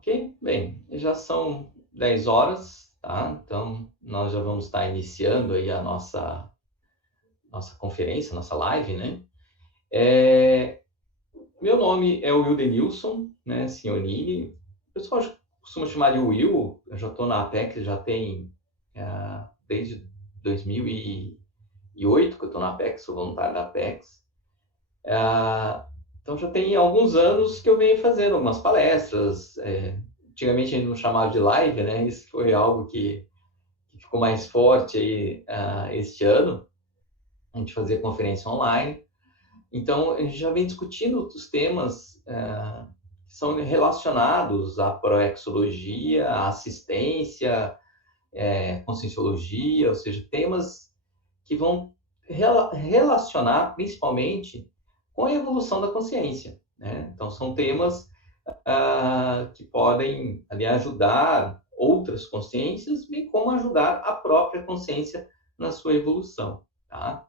Ok? Bem, já são 10 horas, tá? Então, nós já vamos estar iniciando aí a nossa conferência, nossa live, né? Meu nome é Wildenilson, né, Sionini. O pessoal costuma chamar de Will. Eu já estou na Apex, já tem desde 2008 que eu estou na Apex, sou voluntário da Apex. Então, já tem alguns anos que eu venho fazendo algumas palestras. Antigamente a gente não chamava de live, né? Isso foi algo que ficou mais forte aí este ano. A gente fazia conferência online. Então, a gente já vem discutindo os temas que são relacionados à proexologia, à assistência, conscienciologia, ou seja, temas que vão relacionar principalmente com a evolução da consciência, né? Então, são temas que podem ali ajudar outras consciências, bem como ajudar a própria consciência na sua evolução, tá?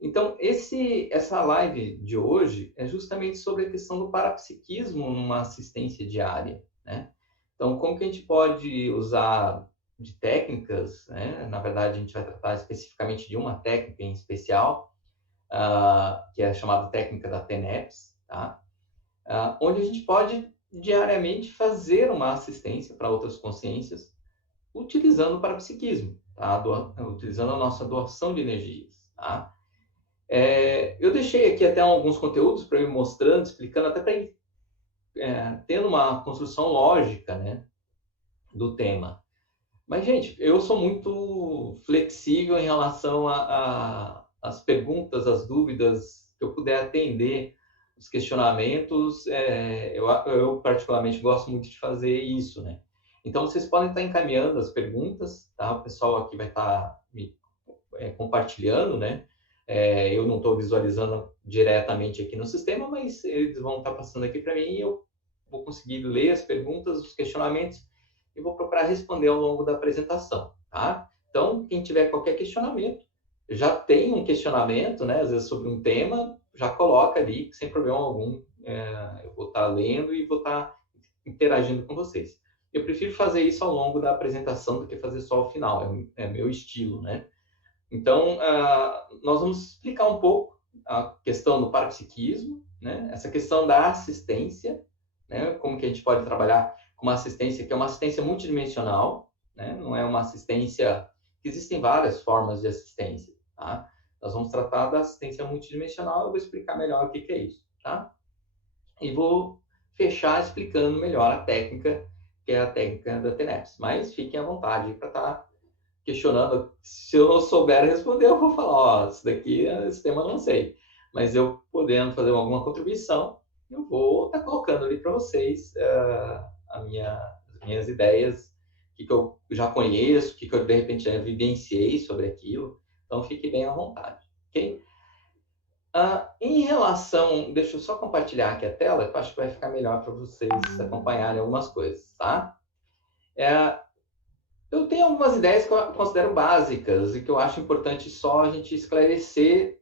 Então, essa live de hoje é justamente sobre a questão do parapsiquismo numa assistência diária, né? Então, como que a gente pode usar de técnicas, né? Na verdade, a gente vai tratar especificamente de uma técnica em especial, que é a chamada técnica da TENEPS, tá? Onde a gente pode diariamente fazer uma assistência para outras consciências utilizando o parapsiquismo, tá? Utilizando a nossa doação de energias, tá? Eu deixei aqui até alguns conteúdos para ir mostrando, explicando, até para ir tendo uma construção lógica, né, do tema. Mas, gente, eu sou muito flexível em relação às perguntas, às dúvidas que eu puder atender, os questionamentos. Eu, particularmente, gosto muito de fazer isso, né? Então, vocês podem estar encaminhando as perguntas, tá? O pessoal aqui vai estar me compartilhando, né? Eu não estou visualizando diretamente aqui no sistema, mas eles vão estar passando aqui para mim e eu vou conseguir ler as perguntas, os questionamentos e vou procurar responder ao longo da apresentação, tá? Então, quem tiver qualquer questionamento, já tem um questionamento, né? Às vezes sobre um tema, já coloca ali, sem problema algum. Eu vou estar lendo e vou estar interagindo com vocês. Eu prefiro fazer isso ao longo da apresentação do que fazer só ao final, é meu estilo, né? Então, nós vamos explicar um pouco a questão do parapsiquismo, né? Essa questão da assistência, né? Como que a gente pode trabalhar com uma assistência que é uma assistência multidimensional, né? Não é uma assistência... Existem várias formas de assistência, tá? Nós vamos tratar da assistência multidimensional, eu vou explicar melhor o que é isso, tá? E vou fechar explicando melhor a técnica, que é a técnica da TENEPS. Mas fiquem à vontade para estar questionando. Se eu não souber responder, eu vou falar, ó, isso daqui, esse tema eu não sei. Mas eu podendo fazer alguma contribuição, eu vou estar colocando ali para vocês as minhas ideias, o que eu já conheço, o que eu de repente já vivenciei sobre aquilo. Então, fique bem à vontade, ok? Em relação, deixa eu só compartilhar aqui a tela, que eu acho que vai ficar melhor para vocês acompanharem algumas coisas, tá? Eu tenho algumas ideias que eu considero básicas e que eu acho importante só a gente esclarecer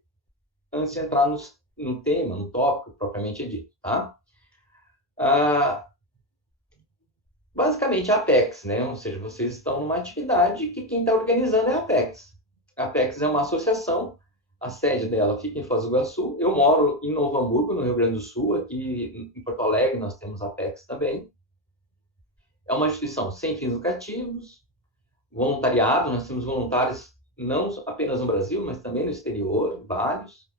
antes de entrar no tema, no tópico propriamente dito, tá? Basicamente, a Apex, né? Ou seja, vocês estão numa atividade que quem está organizando é a Apex. A Apex é uma associação, a sede dela fica em Foz do Iguaçu. Eu moro em Novo Hamburgo, no Rio Grande do Sul. Aqui em Porto Alegre nós temos a Apex também. É uma instituição sem fins lucrativos, voluntariado, nós temos voluntários não apenas no Brasil, mas também no exterior, vários.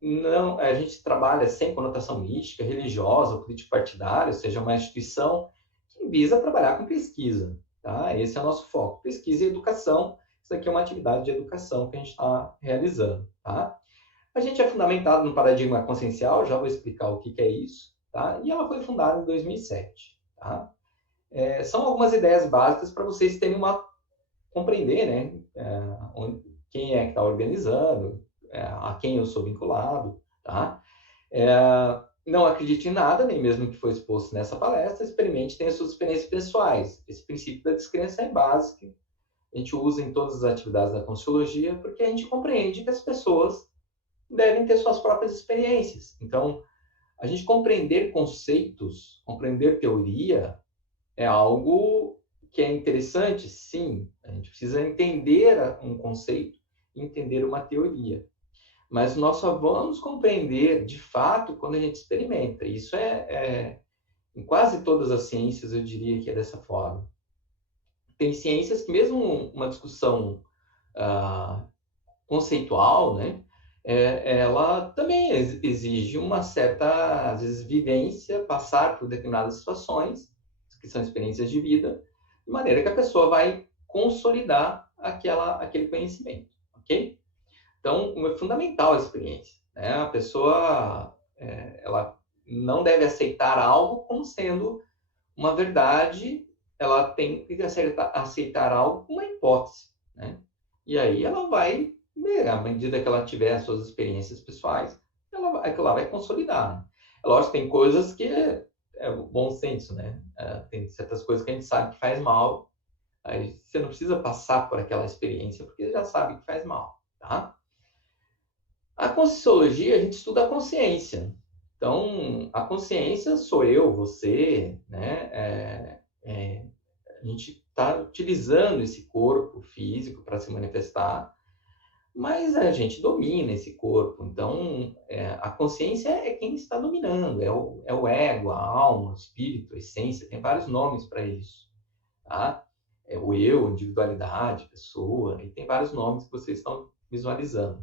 Não, a gente trabalha sem conotação mística, religiosa, político-partidária, ou seja, uma instituição que visa trabalhar com pesquisa, tá? Esse é o nosso foco, pesquisa e educação. Isso aqui é uma atividade de educação que a gente está realizando, tá? A gente é fundamentado no paradigma consciencial, já vou explicar o que é isso, tá? E ela foi fundada em 2007, tá? São algumas ideias básicas para vocês terem compreender, né? Quem é que está organizando, a quem eu sou vinculado, tá? Não acredite em nada, nem mesmo que foi exposto nessa palestra, experimente, tenha suas experiências pessoais. Esse princípio da descrença é básico, a gente usa em todas as atividades da Conscienciologia, porque a gente compreende que as pessoas devem ter suas próprias experiências. Então, A gente compreender conceitos, compreender teoria, é algo que é interessante, sim. A gente precisa entender um conceito, entender uma teoria. Mas nós só vamos compreender, de fato, quando a gente experimenta. Isso em quase todas as ciências, eu diria que é dessa forma. Tem ciências que mesmo uma discussão conceitual, né, ela também exige uma certa, às vezes, vivência, passar por determinadas situações, que são experiências de vida, de maneira que a pessoa vai consolidar aquele conhecimento, ok? Então, é fundamental a experiência, né? A pessoa, ela não deve aceitar algo como sendo uma verdade, ela tem que aceitar algo como uma hipótese, né? E aí ela vai, à medida que ela tiver as suas experiências pessoais, ela vai consolidar, né? É lógico que tem coisas que é bom senso, né? Tem certas coisas que a gente sabe que faz mal, aí você não precisa passar por aquela experiência, porque já sabe que faz mal, tá? A Conscienciologia, a gente estuda a consciência. Então, a consciência sou eu, você, né? A gente está utilizando esse corpo físico para se manifestar, mas a gente domina esse corpo. Então, a consciência é quem está dominando, é o ego, a alma, o espírito, a essência, tem vários nomes para isso, tá? É o eu, individualidade, pessoa, e tem vários nomes que vocês estão visualizando,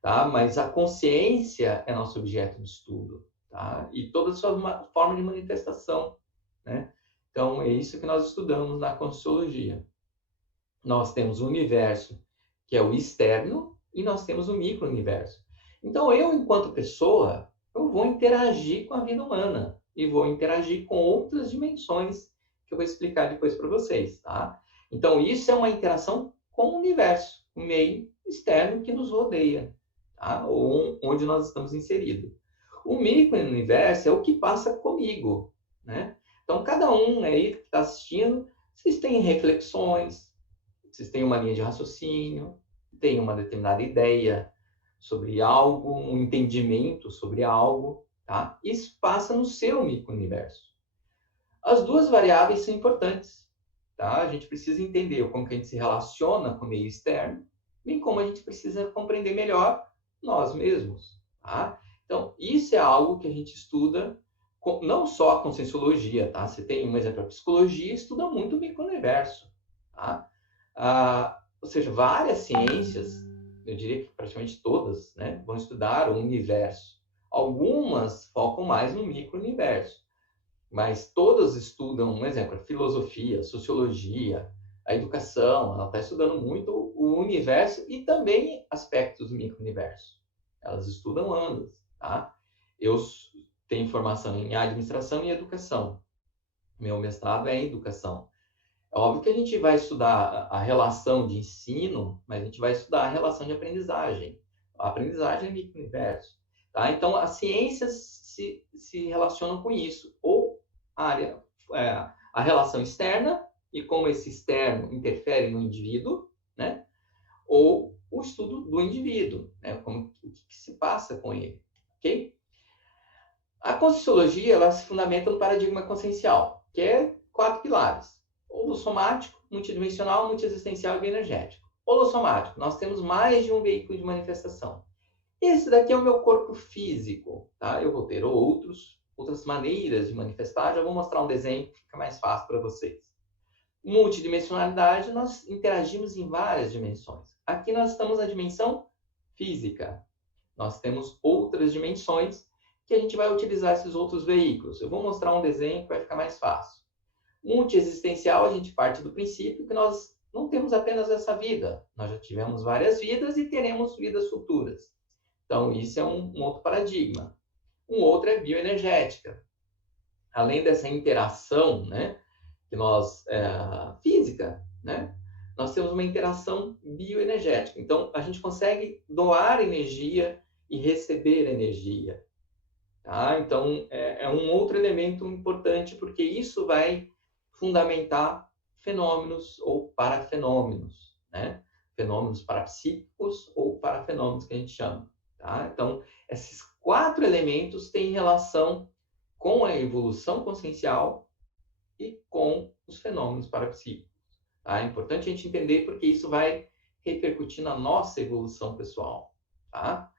tá? Mas a consciência é nosso objeto de estudo, tá? E toda a sua forma de manifestação, né? Então, é isso que nós estudamos na Conscienciologia. Nós temos o universo, que é o externo, e nós temos o micro-universo. Então, eu, enquanto pessoa, eu vou interagir com a vida humana e vou interagir com outras dimensões que eu vou explicar depois para vocês, tá? Então, isso é uma interação com o universo, o meio externo que nos rodeia, tá? Ou onde nós estamos inseridos. O micro-universo é o que passa comigo, né? Então, cada um aí que está assistindo, vocês têm reflexões, vocês têm uma linha de raciocínio, têm uma determinada ideia sobre algo, um entendimento sobre algo, tá? Isso passa no seu micro-universo. As duas variáveis são importantes, tá? A gente precisa entender como que a gente se relaciona com o meio externo, bem como a gente precisa compreender melhor nós mesmos, tá? Então, isso é algo que a gente estuda, não só a conscienciologia, tá? Você tem um exemplo, a psicologia estuda muito o micro-universo, tá? Ou seja, várias ciências, eu diria que praticamente todas, né, vão estudar o universo. Algumas focam mais no micro-universo, mas todas estudam, um exemplo, a filosofia, a sociologia, a educação, ela está estudando muito o universo e também aspectos do micro-universo. Elas estudam ambas, tá? Eu tenho formação em administração e educação. Meu mestrado é em educação. É óbvio que a gente vai estudar a relação de ensino, mas a gente vai estudar a relação de aprendizagem. A aprendizagem é micro-universo, tá? Então, as ciências se relacionam com isso. Ou a relação externa e como esse externo interfere no indivíduo, né? Ou o estudo do indivíduo, né? O que se passa com ele, ok? A Conscienciologia, ela se fundamenta no paradigma consciencial, que é 4 pilares: holossomático, multidimensional, multiexistencial e bioenergético. Holossomático, nós temos mais de um veículo de manifestação. Esse daqui é o meu corpo físico, tá? Eu vou ter outras maneiras de manifestar, já vou mostrar um desenho que fica mais fácil para vocês. Multidimensionalidade, nós interagimos em várias dimensões. Aqui nós estamos na dimensão física. Nós temos outras dimensões que a gente vai utilizar esses outros veículos. Eu vou mostrar um desenho que vai ficar mais fácil. Multiexistencial, a gente parte do princípio que nós não temos apenas essa vida. Nós já tivemos várias vidas e teremos vidas futuras. Então, isso é um outro paradigma. Um outro é bioenergética. Além dessa interação, né, que física, né, nós temos uma interação bioenergética. Então, a gente consegue doar energia e receber energia. Tá? Então, é um outro elemento importante, porque isso vai fundamentar fenômenos ou parafenômenos, né? Fenômenos parapsíquicos ou parafenômenos que a gente chama. Tá? Então, esses 4 elementos têm relação com a evolução consciencial e com os fenômenos parapsíquicos. Tá? É importante a gente entender porque isso vai repercutir na nossa evolução pessoal. Tá?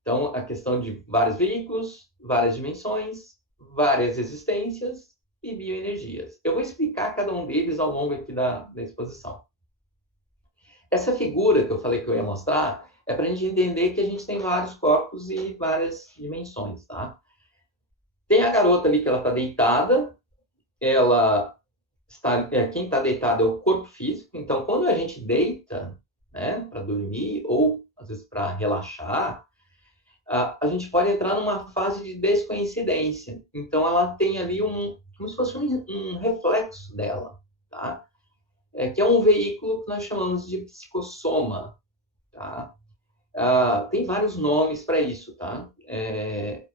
Então, a questão de vários veículos, várias dimensões, várias existências e bioenergias. Eu vou explicar cada um deles ao longo aqui da exposição. Essa figura que eu falei que eu ia mostrar é para a gente entender que a gente tem vários corpos e várias dimensões, tá? Tem a garota ali que ela está deitada, quem está deitado é o corpo físico, então quando a gente deita, né, para dormir ou às vezes para relaxar, a gente pode entrar numa fase de descoincidência. Então ela tem ali como se fosse um reflexo dela, tá? Que é um veículo que nós chamamos de psicossoma, tá? Tem vários nomes para isso, tá? Que é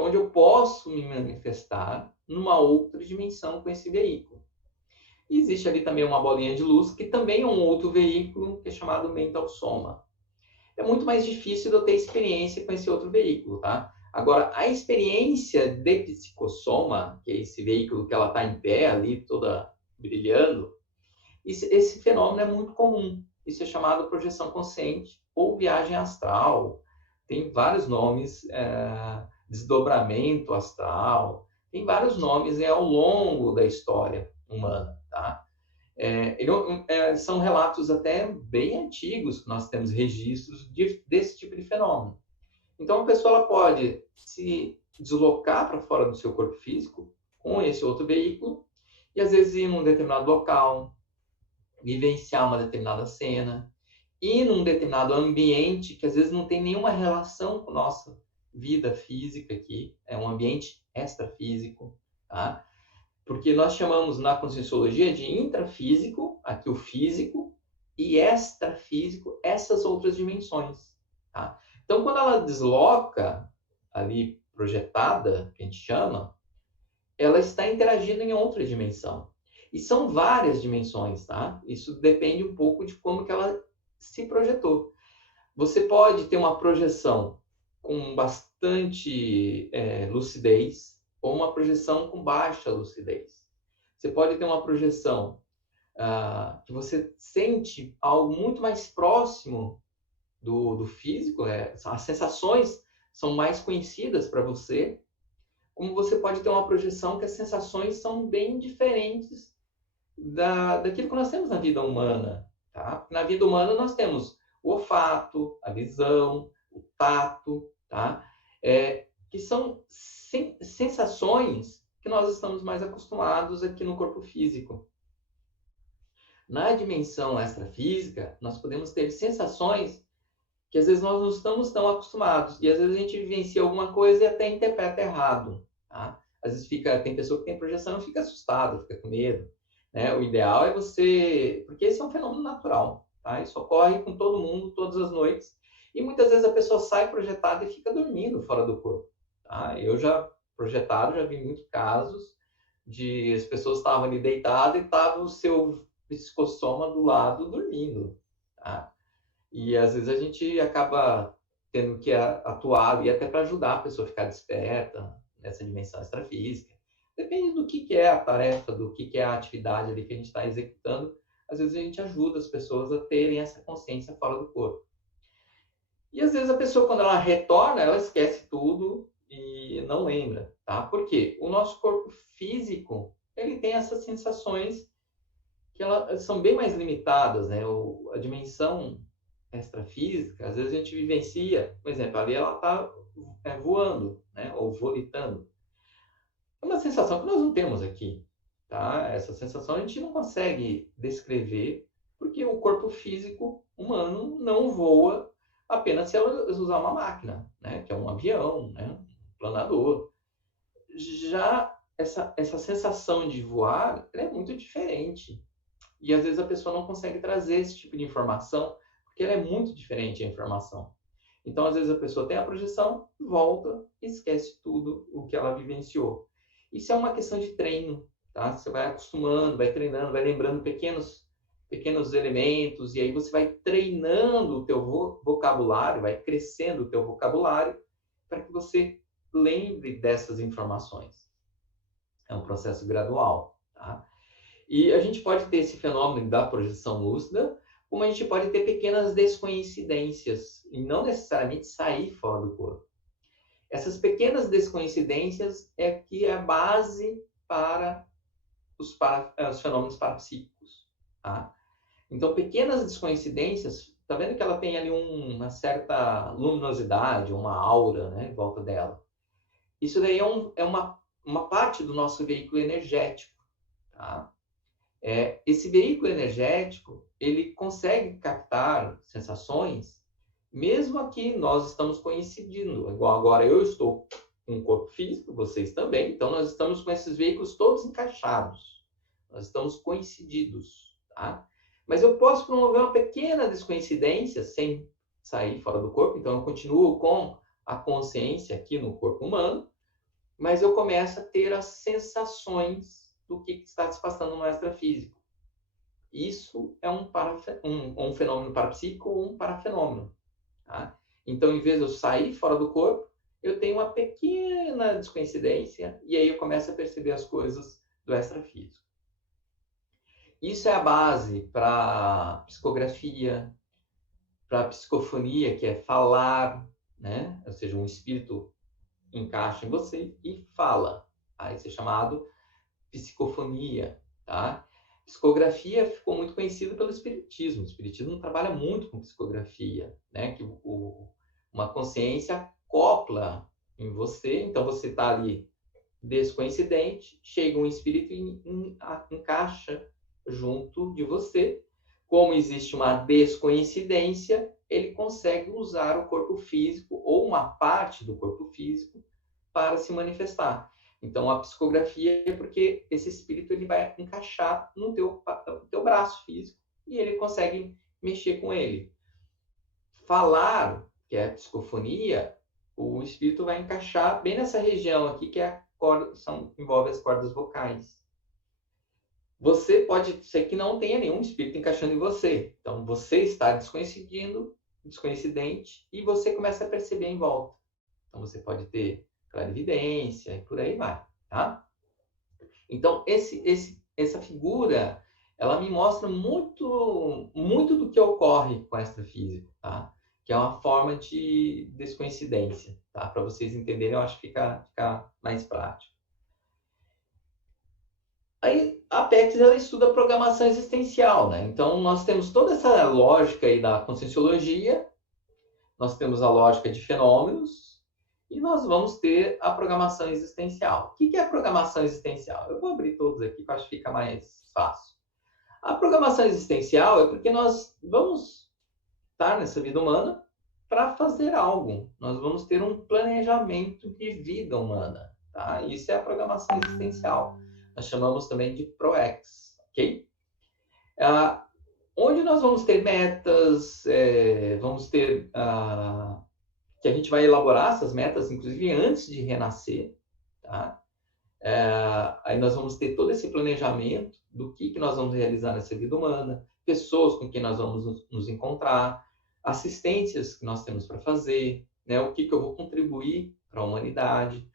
onde eu posso me manifestar numa outra dimensão com esse veículo. E existe ali também uma bolinha de luz, que também é um outro veículo, que é chamado mental soma. É muito mais difícil de eu ter experiência com esse outro veículo, tá? Agora, a experiência de psicossoma, que é esse veículo que ela está em pé ali, toda brilhando, esse fenômeno é muito comum. Isso é chamado projeção consciente ou viagem astral. Tem vários nomes, desdobramento astral, tem vários nomes ao longo da história humana, tá? São relatos até bem antigos que nós temos registros desse tipo de fenômeno. Então, a pessoa ela pode se deslocar para fora do seu corpo físico com esse outro veículo e, às vezes, ir num determinado local, vivenciar uma determinada cena, ir num determinado ambiente que, às vezes, não tem nenhuma relação com a nossa vida física aqui, é um ambiente extrafísico, tá? Porque nós chamamos na Conscienciologia de intrafísico, aqui o físico, e extrafísico, essas outras dimensões. Tá? Então, quando ela desloca, ali projetada, que a gente chama, ela está interagindo em outra dimensão. E são várias dimensões, tá? Isso depende um pouco de como que ela se projetou. Você pode ter uma projeção com bastante lucidez, ou uma projeção com baixa lucidez. Você pode ter uma projeção que você sente algo muito mais próximo do físico, as sensações são mais conhecidas para você, como você pode ter uma projeção que as sensações são bem diferentes daquilo que nós temos na vida humana. Tá? Na vida humana nós temos o olfato, a visão, o tato, tá? Que são sensações que nós estamos mais acostumados aqui no corpo físico. Na dimensão extrafísica, nós podemos ter sensações que às vezes nós não estamos tão acostumados. E às vezes a gente vivencia alguma coisa e até interpreta errado. Tá? Às vezes tem pessoa que tem projeção e fica assustada, fica com medo. Né? O ideal é você... Porque esse é um fenômeno natural. Tá? Isso ocorre com todo mundo, todas as noites. E muitas vezes a pessoa sai projetada e fica dormindo fora do corpo. Tá? Eu já vi muitos casos de as pessoas estavam ali deitadas e estava o seu psicossoma do lado dormindo. Tá? E às vezes a gente acaba tendo que atuar ali até para ajudar a pessoa a ficar desperta nessa dimensão extrafísica. Depende do que é a tarefa, do que é a atividade ali que a gente está executando. Às vezes a gente ajuda as pessoas a terem essa consciência fora do corpo. E às vezes a pessoa, quando ela retorna, ela esquece tudo e não lembra, tá? Por quê? O nosso corpo físico, ele tem essas sensações que elas são bem mais limitadas, né? A dimensão extrafísica, às vezes a gente vivencia, por exemplo, ali ela está voando, né? Ou volitando. É uma sensação que nós não temos aqui, tá? Essa sensação a gente não consegue descrever, porque o corpo físico humano não voa apenas se ela usar uma máquina, né? Que é um avião, né? Um planador. Já essa sensação de voar é muito diferente. E às vezes a pessoa não consegue trazer esse tipo de informação, porque ela é muito diferente a informação. Então, às vezes a pessoa tem a projeção, volta e esquece tudo o que ela vivenciou. Isso é uma questão de treino, tá? Você vai acostumando, vai treinando, vai lembrando pequenos elementos, e aí você vai treinando o teu vocabulário, vai crescendo o teu vocabulário, para que você lembre dessas informações. É um processo gradual, tá? E a gente pode ter esse fenômeno da projeção lúcida, como a gente pode ter pequenas descoincidências, e não necessariamente sair fora do corpo. Essas pequenas descoincidências é que é a base para os fenômenos parapsíquicos, tá? Então, pequenas descoincidências, tá vendo que ela tem ali uma certa luminosidade, uma aura, né, em volta dela. Isso daí é uma parte do nosso veículo energético, tá? Esse veículo energético, ele consegue captar sensações, mesmo aqui nós estamos coincidindo. Igual agora eu estou com um corpo físico, vocês também, então nós estamos com esses veículos todos encaixados. Nós estamos coincididos, tá? Mas eu posso promover uma pequena descoincidência sem sair fora do corpo, então eu continuo com a consciência aqui no corpo humano, mas eu começo a ter as sensações do que está se passando no extrafísico. Isso é um fenômeno parapsíquico ou um parafenômeno. Tá? Então, em vez de eu sair fora do corpo, eu tenho uma pequena descoincidência e aí eu começo a perceber as coisas do extrafísico. Isso é a base para psicografia, para psicofonia, que é falar, né? Ou seja, um espírito encaixa em você e fala. Tá? Isso é chamado psicofonia, tá? Psicografia ficou muito conhecida pelo espiritismo. O espiritismo trabalha muito com psicografia, né? Que uma consciência acopla em você, então você está ali descoincidente, chega um espírito e encaixa junto de você. Como existe uma descoincidência, ele consegue usar o corpo físico ou uma parte do corpo físico para se manifestar. Então, a psicografia é porque esse espírito ele vai encaixar no teu braço físico e ele consegue mexer com ele. Falar, que é a psicofonia, o espírito vai encaixar bem nessa região aqui, que é envolve as cordas vocais. Você pode ser que não tenha nenhum espírito encaixando em você. Então, você está descoincidente, e você começa a perceber em volta. Então, você pode ter clarividência e por aí vai, tá? Então, essa figura, ela me mostra muito do que ocorre com o extrafísico, tá? Que é uma forma de descoincidência, tá? Para vocês entenderem, eu acho que fica mais prático. Aí, a Apex, ela estuda programação existencial, né? Então, nós temos toda essa lógica aí da conscienciologia, nós temos a lógica de fenômenos, e nós vamos ter a programação existencial. O que é a programação existencial? Eu vou abrir todos aqui, que eu acho que fica mais fácil. A programação existencial é porque nós vamos estar nessa vida humana para fazer algo. Nós vamos ter um planejamento de vida humana, tá? Isso é a programação existencial. Nós chamamos também de ProEx, ok? Onde nós vamos ter metas, vamos ter... que a gente vai elaborar essas metas, inclusive antes de renascer, tá? Aí nós vamos ter todo esse planejamento do que nós vamos realizar nessa vida humana, pessoas com quem nós vamos nos encontrar, assistências que nós temos para fazer, né? O que eu vou contribuir para a humanidade.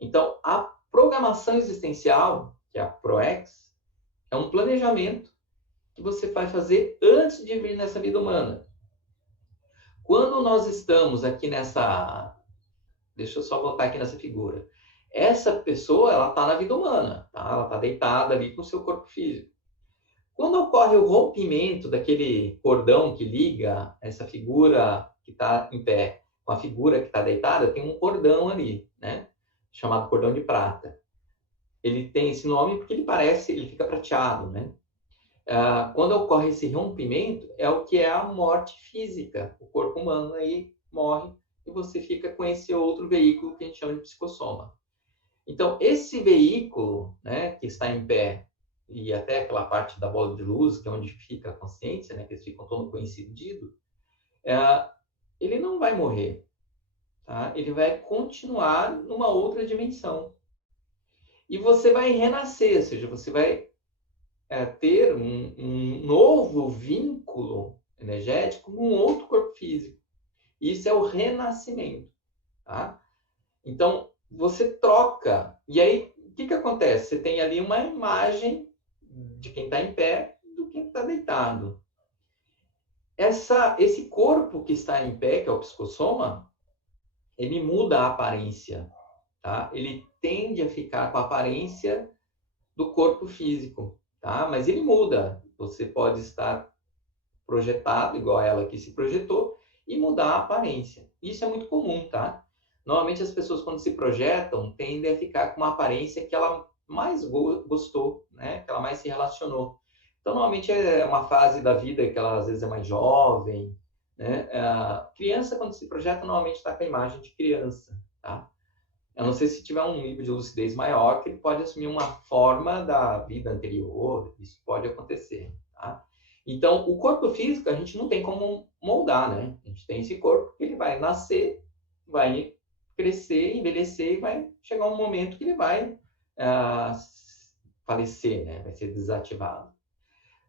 Então, a programação existencial, que é a ProEx, é um planejamento que você vai fazer antes de vir nessa vida humana. Quando nós estamos aqui nessa... Deixa eu só voltar aqui nessa figura. Essa pessoa, ela está na vida humana, tá? Ela está deitada ali com o seu corpo físico. Quando ocorre o rompimento daquele cordão que liga essa figura que está em pé com a figura que está deitada, tem um cordão ali, né? Chamado cordão de prata. Ele tem esse nome porque ele fica prateado, né? Quando ocorre esse rompimento, é o que é a morte física. O corpo humano aí morre e você fica com esse outro veículo que a gente chama de psicossoma. Então, esse veículo, né, que está em pé, e até aquela parte da bola de luz, que é onde fica a consciência, né, que eles ficam todos coincididos, ele não vai morrer. Tá? Ele vai continuar numa outra dimensão. E você vai renascer, ou seja, você vai ter um novo vínculo energético com um outro corpo físico. Isso é o renascimento. Tá? Então, você troca. E aí, o que acontece? Você tem ali uma imagem de quem está em pé do quem está deitado. Esse corpo que está em pé, que é o psicossoma, ele muda a aparência, tá? Ele tende a ficar com a aparência do corpo físico, tá? Mas ele muda. Você pode estar projetado, igual ela que se projetou, e mudar a aparência. Isso é muito comum, tá? Normalmente as pessoas, quando se projetam, tendem a ficar com uma aparência que ela mais gostou, né? Que ela mais se relacionou. Então, normalmente é uma fase da vida que ela às vezes é mais jovem, né? A criança, quando se projeta, normalmente está com a imagem de criança, tá? Eu não sei se tiver um nível de lucidez maior, que ele pode assumir uma forma da vida anterior, isso pode acontecer, tá? Então, o corpo físico a gente não tem como moldar, né? A gente tem esse corpo que ele vai nascer, vai crescer, envelhecer e vai chegar um momento que ele vai ah, falecer, né? Vai ser desativado.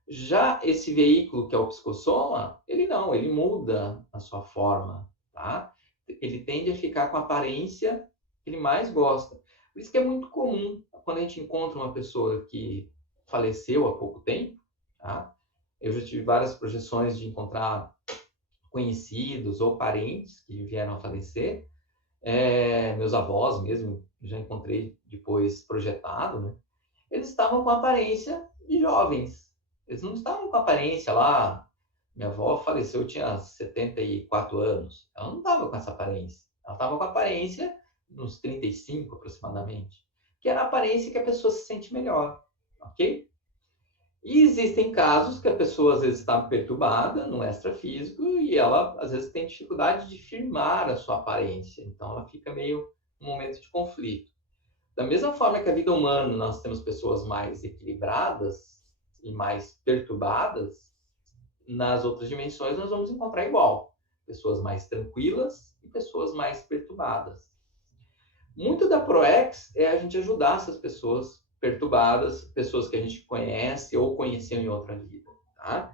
Já esse veículo que é o psicossoma, ele não, ele muda a sua forma, tá? Ele tende a ficar com a aparência que ele mais gosta. Por isso que é muito comum quando a gente encontra uma pessoa que faleceu há pouco tempo, tá? Eu já tive várias projeções de encontrar conhecidos ou parentes que vieram a falecer. Meus avós mesmo, já encontrei depois projetado, né? Eles estavam com a aparência de jovens. Eles não estavam com a aparência lá. Minha avó faleceu, tinha 74 anos. Ela não estava com essa aparência. Ela estava com a aparência uns 35 aproximadamente, que era a aparência que a pessoa se sente melhor, ok? E existem casos que a pessoa às vezes está perturbada no extrafísico e ela às vezes tem dificuldade de firmar a sua aparência. Então ela fica meio num momento de conflito. Da mesma forma que a vida humana, nós temos pessoas mais equilibradas e mais perturbadas, nas outras dimensões nós vamos encontrar igual. Pessoas mais tranquilas e pessoas mais perturbadas. Muito da ProEx é a gente ajudar essas pessoas perturbadas, pessoas que a gente conhece ou conheceu em outra vida, tá?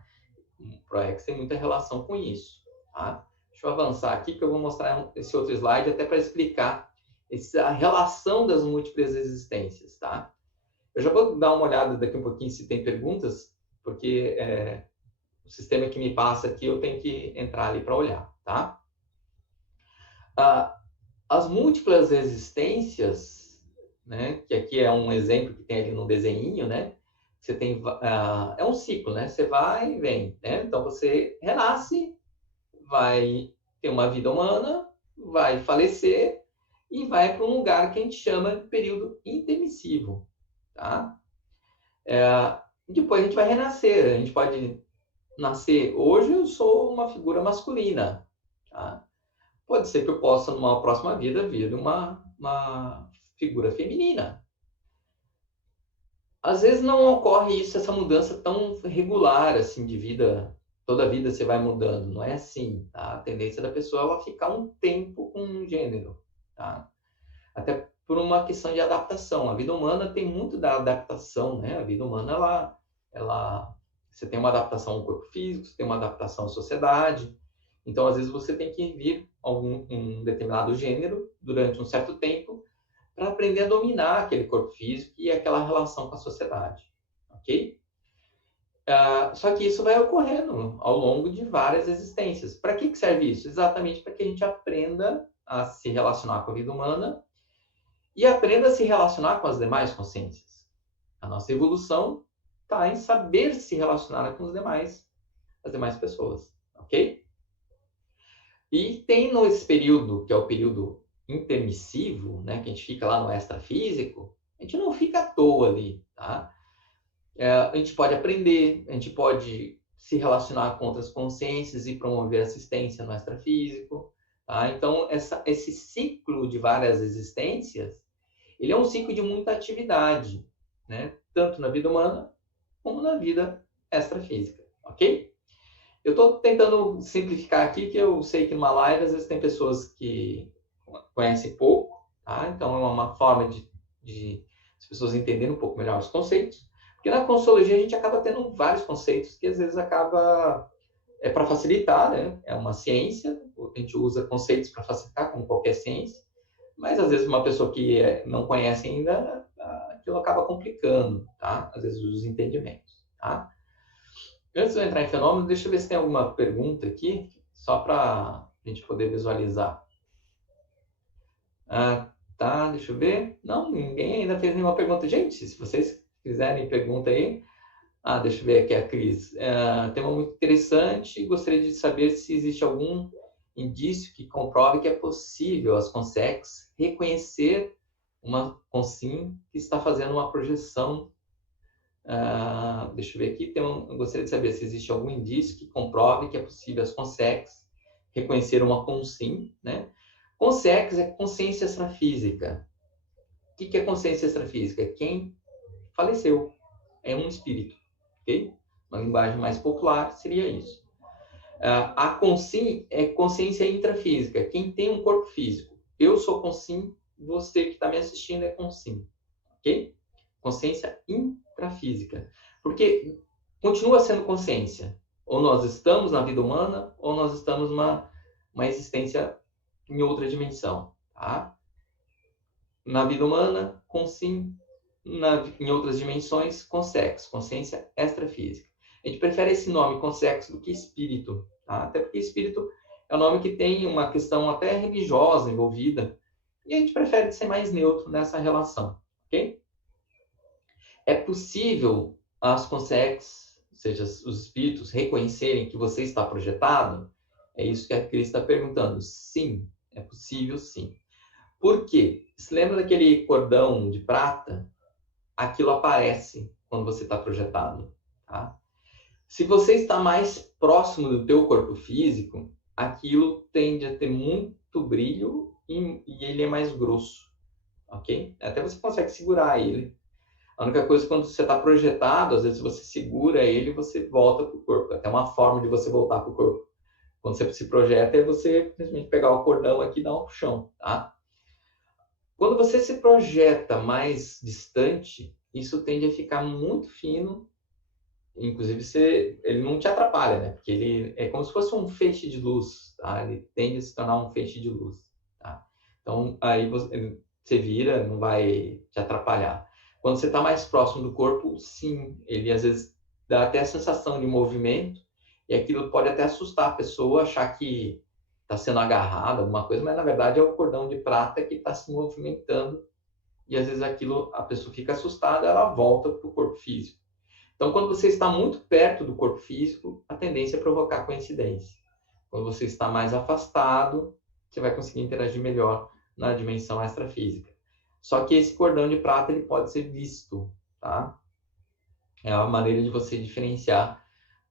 O ProEx tem muita relação com isso, tá? Deixa eu avançar aqui que eu vou mostrar esse outro slide até para explicar a relação das múltiplas existências, tá? Eu já vou dar uma olhada daqui um pouquinho se tem perguntas, porque o sistema que me passa aqui eu tenho que entrar ali para olhar, tá? As múltiplas existências, né? Que aqui é um exemplo que tem ali no desenho, né? Você tem é um ciclo, né? Você vai e vem, né? Então você renasce, vai ter uma vida humana, vai falecer e vai para um lugar que a gente chama de período intermissivo, tá? Depois a gente vai renascer, a gente pode nascer. Hoje eu sou uma figura masculina, tá? Pode ser que eu possa, numa próxima vida, vir uma figura feminina. Às vezes não ocorre isso, essa mudança tão regular, assim, de vida. Toda vida você vai mudando, não é assim, tá? A tendência da pessoa é ela ficar um tempo com um gênero, tá? Até por uma questão de adaptação. A vida humana tem muito da adaptação, né? A vida humana, você tem uma adaptação ao corpo físico, você tem uma adaptação à sociedade. Então, às vezes, você tem que vir um determinado gênero durante um certo tempo para aprender a dominar aquele corpo físico e aquela relação com a sociedade, ok? Só que isso vai ocorrendo ao longo de várias existências. Para que serve isso? Exatamente para que a gente aprenda a se relacionar com a vida humana e aprenda a se relacionar com as demais consciências. A nossa evolução está em saber se relacionar com as demais pessoas, ok? E tem nesse período, que é o período intermissivo, né, que a gente fica lá no extrafísico, a gente não fica à toa ali, tá? A gente pode aprender, a gente pode se relacionar com outras consciências e promover assistência no extrafísico, tá? Então, esse ciclo de várias existências, ele é um ciclo de muita atividade, né? Tanto na vida humana como na vida extrafísica, ok? Eu estou tentando simplificar aqui, que eu sei que numa live às vezes tem pessoas que conhecem pouco, tá? Então é uma forma de as pessoas entenderem um pouco melhor os conceitos. Porque na Consciologia a gente acaba tendo vários conceitos que às vezes acaba para facilitar, né? É uma ciência, a gente usa conceitos para facilitar, como qualquer ciência, Mas, às vezes, uma pessoa que não conhece ainda, aquilo acaba complicando, tá? Às vezes, os entendimentos, tá? Antes de eu entrar em fenômeno, deixa eu ver se tem alguma pergunta aqui, só para a gente poder visualizar. Tá, deixa eu ver. Não, ninguém ainda fez nenhuma pergunta. Gente, se vocês fizerem pergunta aí. Deixa eu ver aqui a Cris. Tema muito interessante. Gostaria de saber se existe algum indício que comprove que é possível as consegues reconhecer uma consim que está fazendo uma projeção. Deixa eu ver aqui. Eu gostaria de saber se existe algum indício que comprove que é possível as consegues reconhecer uma consim, né? Consegues é consciência extrafísica. O que é consciência extrafísica? É quem faleceu. É um espírito, ok? Uma linguagem mais popular seria isso. A consim é consciência intrafísica. Quem tem um corpo físico. Eu sou consim, você que está me assistindo é consim, ok? Consciência intrafísica. Porque continua sendo consciência. Ou nós estamos na vida humana, ou nós estamos numa existência em outra dimensão, tá? Na vida humana, consim, em outras dimensões, consex, consciência extrafísica. A gente prefere esse nome, consex, do que espírito, tá? Até porque espírito é um nome que tem uma questão até religiosa envolvida, e a gente prefere ser mais neutro nessa relação, ok? É possível as consex, ou seja, os espíritos, reconhecerem que você está projetado? É isso que a Cris está perguntando. Sim, é possível sim. Por quê? Se lembra daquele cordão de prata? Aquilo aparece quando você está projetado, tá? Se você está mais próximo do teu corpo físico, aquilo tende a ter muito brilho e ele é mais grosso, ok? Até você consegue segurar ele. A única coisa, quando você está projetado, às vezes você segura ele e você volta para o corpo. Até uma forma de você voltar para o corpo. Quando você se projeta, é você simplesmente pegar o cordão aqui e dar um puxão, tá? Quando você se projeta mais distante, isso tende a ficar muito fino. Inclusive, ele não te atrapalha, né? Porque ele é como se fosse um feixe de luz, tá? Ele tende a se tornar um feixe de luz, tá? Então, aí você vira, não vai te atrapalhar. Quando você está mais próximo do corpo, sim, ele às vezes dá até a sensação de movimento, e aquilo pode até assustar a pessoa, achar que está sendo agarrada, alguma coisa, mas na verdade é o cordão de prata que está se movimentando, e às vezes aquilo, a pessoa fica assustada, ela volta para o corpo físico. Então, quando você está muito perto do corpo físico, a tendência é provocar coincidência. Quando você está mais afastado, você vai conseguir interagir melhor na dimensão extrafísica. Só que esse cordão de prata ele pode ser visto, tá? É uma maneira de você diferenciar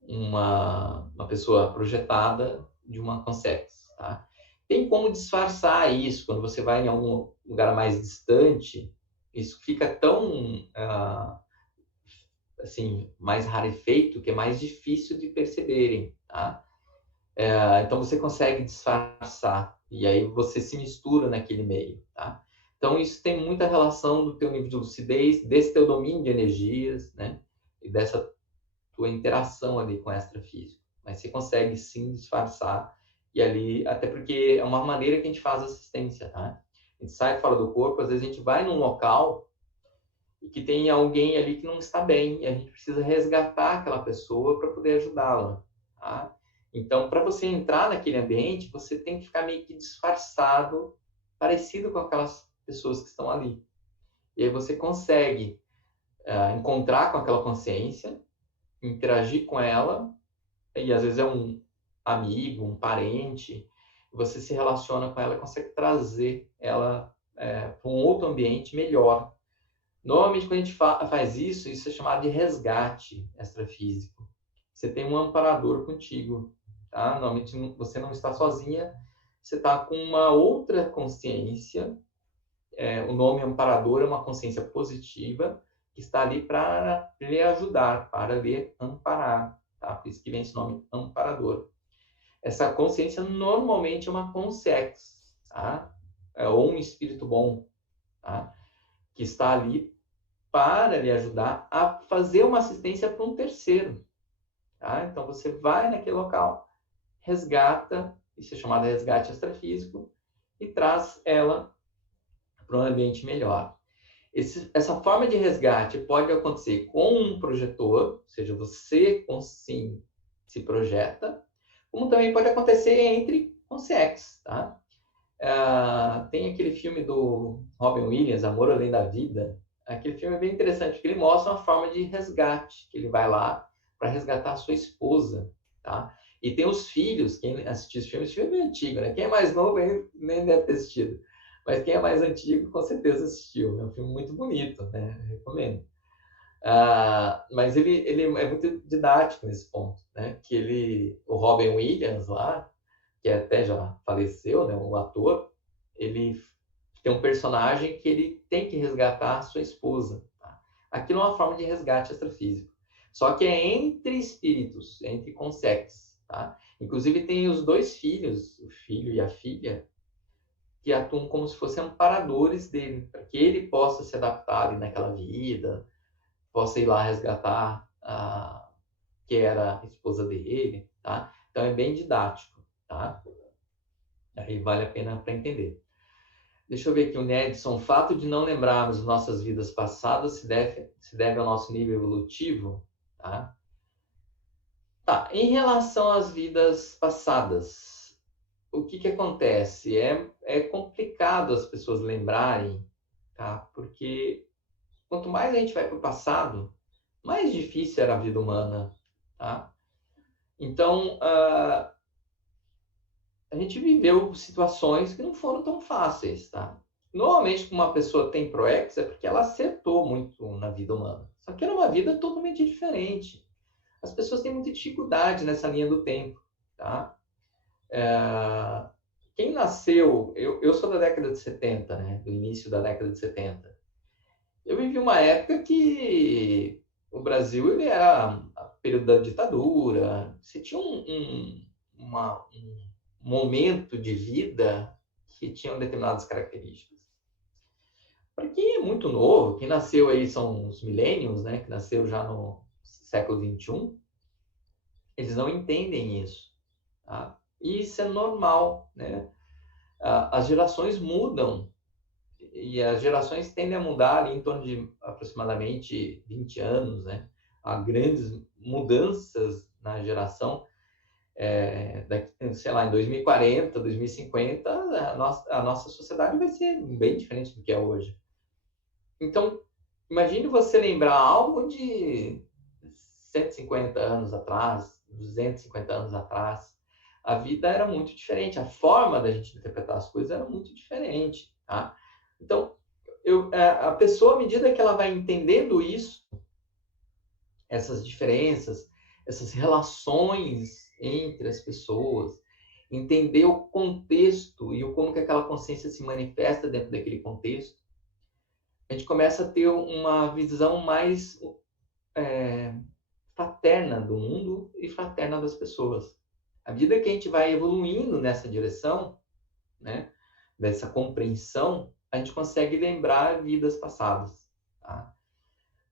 uma pessoa projetada de uma consex, tá? Tem como disfarçar isso quando você vai em algum lugar mais distante, isso fica tão assim, mais rarefeito, que é mais difícil de perceberem, tá? Então você consegue disfarçar e aí você se mistura naquele meio, tá? Então isso tem muita relação do teu nível de lucidez, desse teu domínio de energias, né? E dessa tua interação ali com o extrafísico. Mas você consegue sim disfarçar e ali, até porque é uma maneira que a gente faz assistência, tá? A gente sai fora do corpo, às vezes a gente vai num local e que tem alguém ali que não está bem e a gente precisa resgatar aquela pessoa para poder ajudá-la, tá? Então, para você entrar naquele ambiente, você tem que ficar meio que disfarçado, parecido com aquelas pessoas que estão ali. E aí você consegue encontrar com aquela consciência, interagir com ela, e às vezes é um amigo, um parente, você se relaciona com ela e consegue trazer ela para um outro ambiente melhor. Normalmente, quando a gente faz isso, isso é chamado de resgate extrafísico. Você tem um amparador contigo, tá? Normalmente, você não está sozinha, você está com uma outra consciência. O nome amparador é uma consciência positiva que está ali para lhe ajudar, para lhe amparar, tá? Por isso que vem esse nome amparador. Essa consciência normalmente é uma consex, tá? Ou um espírito bom, tá? Que está ali para lhe ajudar a fazer uma assistência para um terceiro. Tá? Então, você vai naquele local, resgata, isso é chamado de resgate extrafísico, e traz ela para um ambiente melhor. Essa forma de resgate pode acontecer com um projetor, ou seja, você se projeta, como também pode acontecer entre conscientes, tá? Tem aquele filme do Robin Williams, Amor Além da Vida. Aquele filme é bem interessante, porque ele mostra uma forma de resgate, que ele vai lá para resgatar a sua esposa, tá? E tem os filhos, quem assistiu esse filme é bem antigo, né? Quem é mais novo nem deve ter assistido. Mas quem é mais antigo, com certeza assistiu. É um filme muito bonito, né? Eu recomendo. Mas ele é muito didático nesse ponto, né? O Robin Williams lá, que até já faleceu, né? O ator, ele tem um personagem que ele tem que resgatar a sua esposa. Tá? Aquilo é uma forma de resgate extrafísico. Só que é entre espíritos, entre conscientes, tá? Inclusive tem os dois filhos, o filho e a filha, que atuam como se fossem amparadores dele, para que ele possa se adaptar ali naquela vida, possa ir lá resgatar a que era a esposa dele, tá? Então é bem didático, tá? Aí vale a pena para entender. Deixa eu ver aqui o Nedson. O fato de não lembrarmos nossas vidas passadas se deve ao nosso nível evolutivo, tá? Tá, em relação às vidas passadas, o que acontece? É complicado as pessoas lembrarem, tá? Porque quanto mais a gente vai para o passado, mais difícil era a vida humana, tá? Então, a gente viveu situações que não foram tão fáceis, tá? Normalmente, quando uma pessoa tem ProEx, é porque ela acertou muito na vida humana. Só que era uma vida totalmente diferente. As pessoas têm muita dificuldade nessa linha do tempo, tá? Quem nasceu... Eu sou da década de 70, né? Do início da década de 70. Eu vivi uma época que o Brasil ele era período da ditadura. Você tinha um momento de vida que tinham determinadas características. Para quem é muito novo, quem nasceu aí são os millennials, né, que nasceu já no século XXI, eles não entendem isso. Tá? E isso é normal, né? As gerações mudam e as gerações tendem a mudar ali em torno de aproximadamente 20 anos, né? Há grandes mudanças na geração. Sei lá, em 2040, 2050, a nossa sociedade vai ser bem diferente do que é hoje. Então, imagine você lembrar algo de 150 anos atrás, 250 anos atrás. A vida era muito diferente, a forma da gente interpretar as coisas era muito diferente, tá? Então, a pessoa, à medida que ela vai entendendo isso, essas diferenças, essas relações entre as pessoas, entender o contexto e como que aquela consciência se manifesta dentro daquele contexto, a gente começa a ter uma visão mais fraterna do mundo e fraterna das pessoas. À medida que a gente vai evoluindo nessa direção, né, dessa compreensão, a gente consegue lembrar vidas passadas, tá?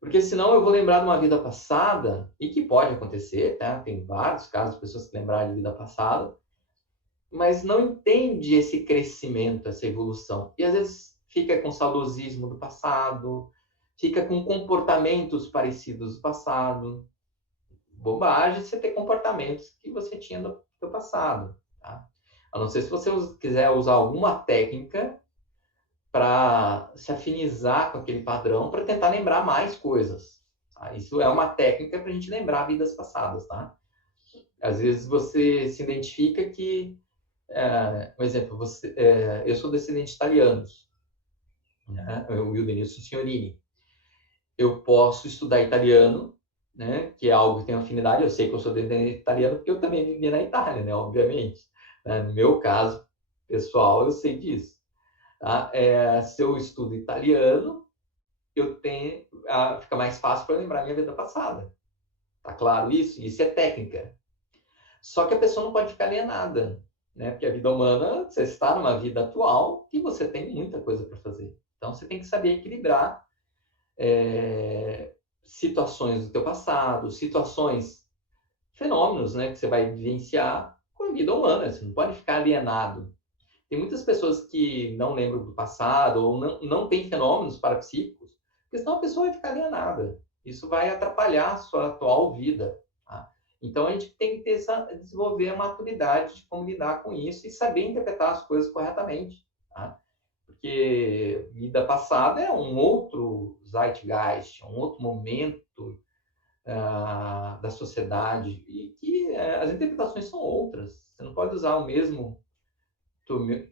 Porque senão eu vou lembrar de uma vida passada, e que pode acontecer, tá? Tem vários casos de pessoas que lembraram de vida passada, mas não entende esse crescimento, essa evolução. E às vezes fica com saudosismo do passado, fica com comportamentos parecidos do passado. Bobagem você ter comportamentos que você tinha no passado, tá? A não ser se você quiser usar alguma técnica para se afinizar com aquele padrão para tentar lembrar mais coisas. Tá? Isso é uma técnica para a gente lembrar vidas passadas, tá? Às vezes você se identifica que, por exemplo, eu sou descendente de italianos, né? O Denilson Signorini. Eu posso estudar italiano, né? Que é algo que tem afinidade. Eu sei que eu sou descendente italiano porque eu também vivi na Itália, né? Obviamente. No meu caso pessoal, eu sei disso. Tá? Se eu estudo italiano, fica mais fácil para lembrar minha vida passada. Tá claro isso? Isso é técnica. Só que a pessoa não pode ficar alienada, né? Porque a vida humana, você está numa vida atual e você tem muita coisa para fazer. Então, você tem que saber equilibrar situações do teu passado, fenômenos, né? Que você vai vivenciar com a vida humana. Você não pode ficar alienado. Tem muitas pessoas que não lembram do passado ou não têm fenômenos parapsíquicos, porque senão a pessoa vai ficar alienada. Isso vai atrapalhar a sua atual vida. Tá? Então, a gente tem que desenvolver a maturidade de como lidar com isso e saber interpretar as coisas corretamente. Tá? Porque vida passada é um outro zeitgeist, um outro momento da sociedade e que as interpretações são outras. Você não pode usar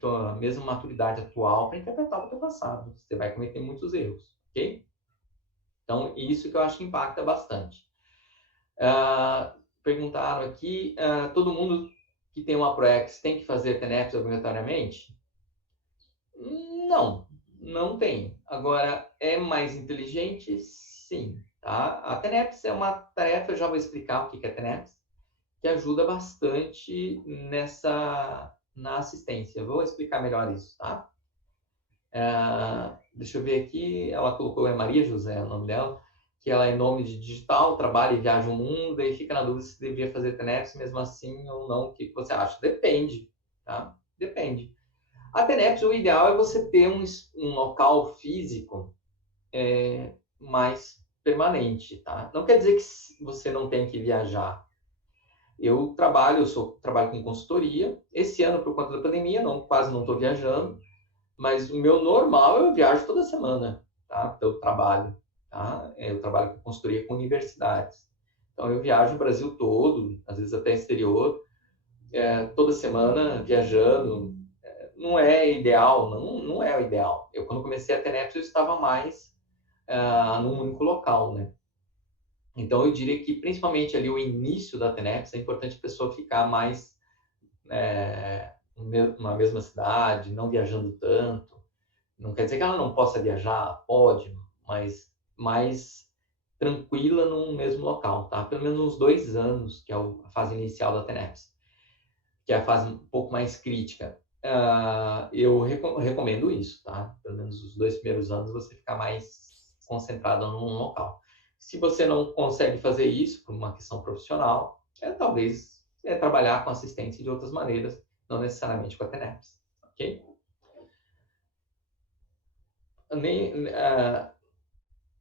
tua mesma maturidade atual para interpretar o teu passado. Você vai cometer muitos erros, ok? Então, isso que eu acho que impacta bastante. Perguntaram aqui, todo mundo que tem uma ProEx tem que fazer TENEPS obrigatoriamente? Não, não tem. Agora, é mais inteligente? Sim. Tá? A TENEPS é uma tarefa, eu já vou explicar o que é TENEPS, que ajuda bastante na assistência. Eu vou explicar melhor isso, tá? Deixa eu ver aqui, ela colocou, é Maria José, o nome dela, que ela é nome de digital, trabalha e viaja o mundo, e fica na dúvida se deveria fazer TENEPS mesmo assim ou não. O que você acha? Depende, tá? Depende. A TENEPS, o ideal é você ter um local físico mais permanente, tá? Não quer dizer que você não tem que viajar. Eu trabalho com consultoria. Esse ano, por conta da pandemia, quase não estou viajando, mas o meu normal eu viajo toda semana, tá? Pelo trabalho, tá? Eu trabalho com consultoria com universidades. Então, eu viajo o Brasil todo, às vezes até exterior, toda semana viajando. Não é ideal, não é o ideal. Eu, quando comecei a TENEPS, eu estava mais num único local, né? Então, eu diria que, principalmente ali o início da TENEPS, é importante a pessoa ficar mais na mesma cidade, não viajando tanto. Não quer dizer que ela não possa viajar, pode, mas mais tranquila no mesmo local, tá? Pelo menos uns 2 anos, que é a fase inicial da TENEPS, que é a fase um pouco mais crítica. Eu recomendo isso, tá? Pelo menos os 2 primeiros anos você ficar mais concentrado num local. Se você não consegue fazer isso por uma questão profissional, talvez trabalhar com assistência de outras maneiras, não necessariamente com a TENEPS, ok?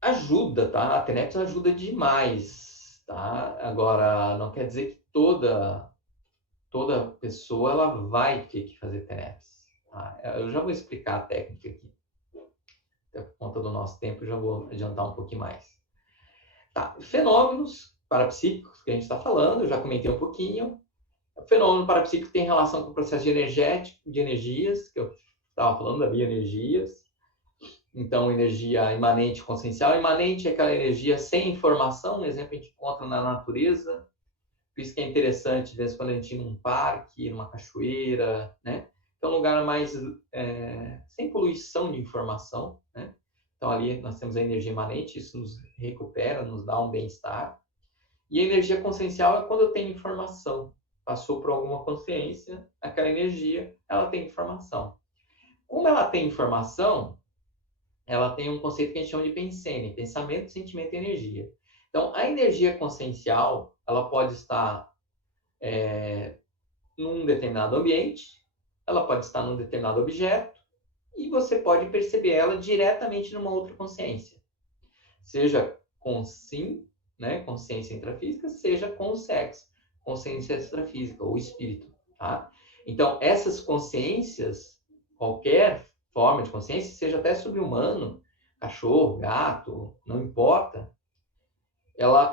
Ajuda, tá? A TENEPS ajuda demais, tá? Agora, não quer dizer que toda pessoa ela vai ter que fazer TENEPS, tá? Eu já vou explicar a técnica aqui. Até por conta do nosso tempo, eu já vou adiantar um pouquinho mais. Tá, fenômenos parapsíquicos que a gente está falando, eu já comentei um pouquinho. O fenômeno parapsíquico tem relação com o processo de energias, que eu estava falando, da bioenergias. Então, energia imanente consciencial. Imanente é aquela energia sem informação, um exemplo a gente encontra na natureza. Por isso que é interessante, às vezes, quando a gente ir num parque, numa cachoeira, né? Então, um lugar mais sem poluição de informação, né? Então, ali nós temos a energia imanente, isso nos recupera, nos dá um bem-estar. E a energia consciencial é quando eu tenho informação. Passou por alguma consciência, aquela energia, ela tem informação. Como ela tem informação, ela tem um conceito que a gente chama de pensene, pensamento, sentimento e energia. Então, a energia consciencial, ela pode estar num determinado ambiente, ela pode estar num determinado objeto, e você pode perceber ela diretamente numa outra consciência. Seja com sim, né, consciência intrafísica, seja com sex, consciência extrafísica, ou espírito. Tá? Então, essas consciências, qualquer forma de consciência, seja até sobre-humano, cachorro, gato, não importa,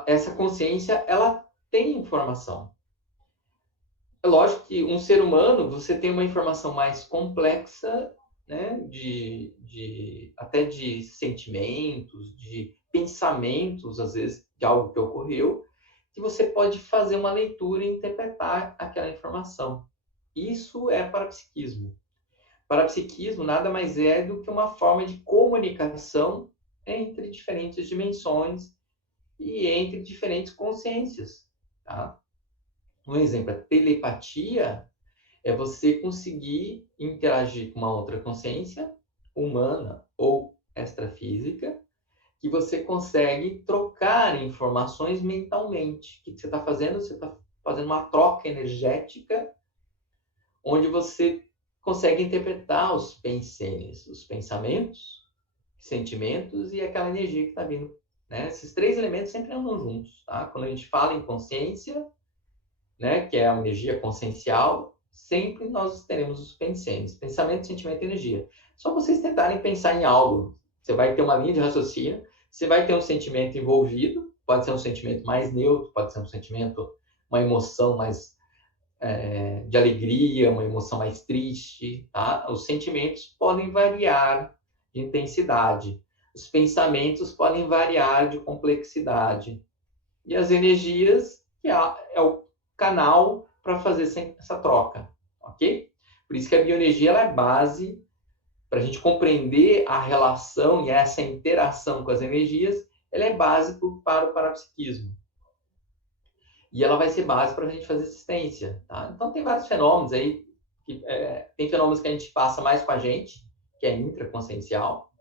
essa consciência, ela tem informação. É lógico que um ser humano, você tem uma informação mais complexa, né, até de sentimentos, de pensamentos, às vezes, de algo que ocorreu, que você pode fazer uma leitura e interpretar aquela informação. Isso é parapsiquismo. Parapsiquismo nada mais é do que uma forma de comunicação entre diferentes dimensões e entre diferentes consciências. Tá? Um exemplo, a telepatia é você conseguir interagir com uma outra consciência, humana ou extrafísica, que você consegue trocar informações mentalmente. O que você está fazendo? Você está fazendo uma troca energética, onde você consegue interpretar os pensenes, os pensamentos, sentimentos e aquela energia que está vindo, né? Esses três elementos sempre andam juntos, tá? Quando a gente fala em consciência, né, que é a energia consciencial, sempre nós teremos os pensenes, pensamento, sentimento e energia. Só vocês tentarem pensar em algo, você vai ter uma linha de raciocínio, você vai ter um sentimento envolvido, pode ser um sentimento mais neutro, pode ser um sentimento, uma emoção mais de alegria, uma emoção mais triste, tá? Os sentimentos podem variar de intensidade, os pensamentos podem variar de complexidade, e as energias, que é o canal para fazer essa troca, ok? Por isso que a bioenergia ela é base para a gente compreender a relação e essa interação com as energias, ela é básico para o parapsiquismo. E ela vai ser base para a gente fazer assistência, tá? Então tem vários fenômenos aí, tem fenômenos que a gente passa mais com a gente, que é intraconsciencial.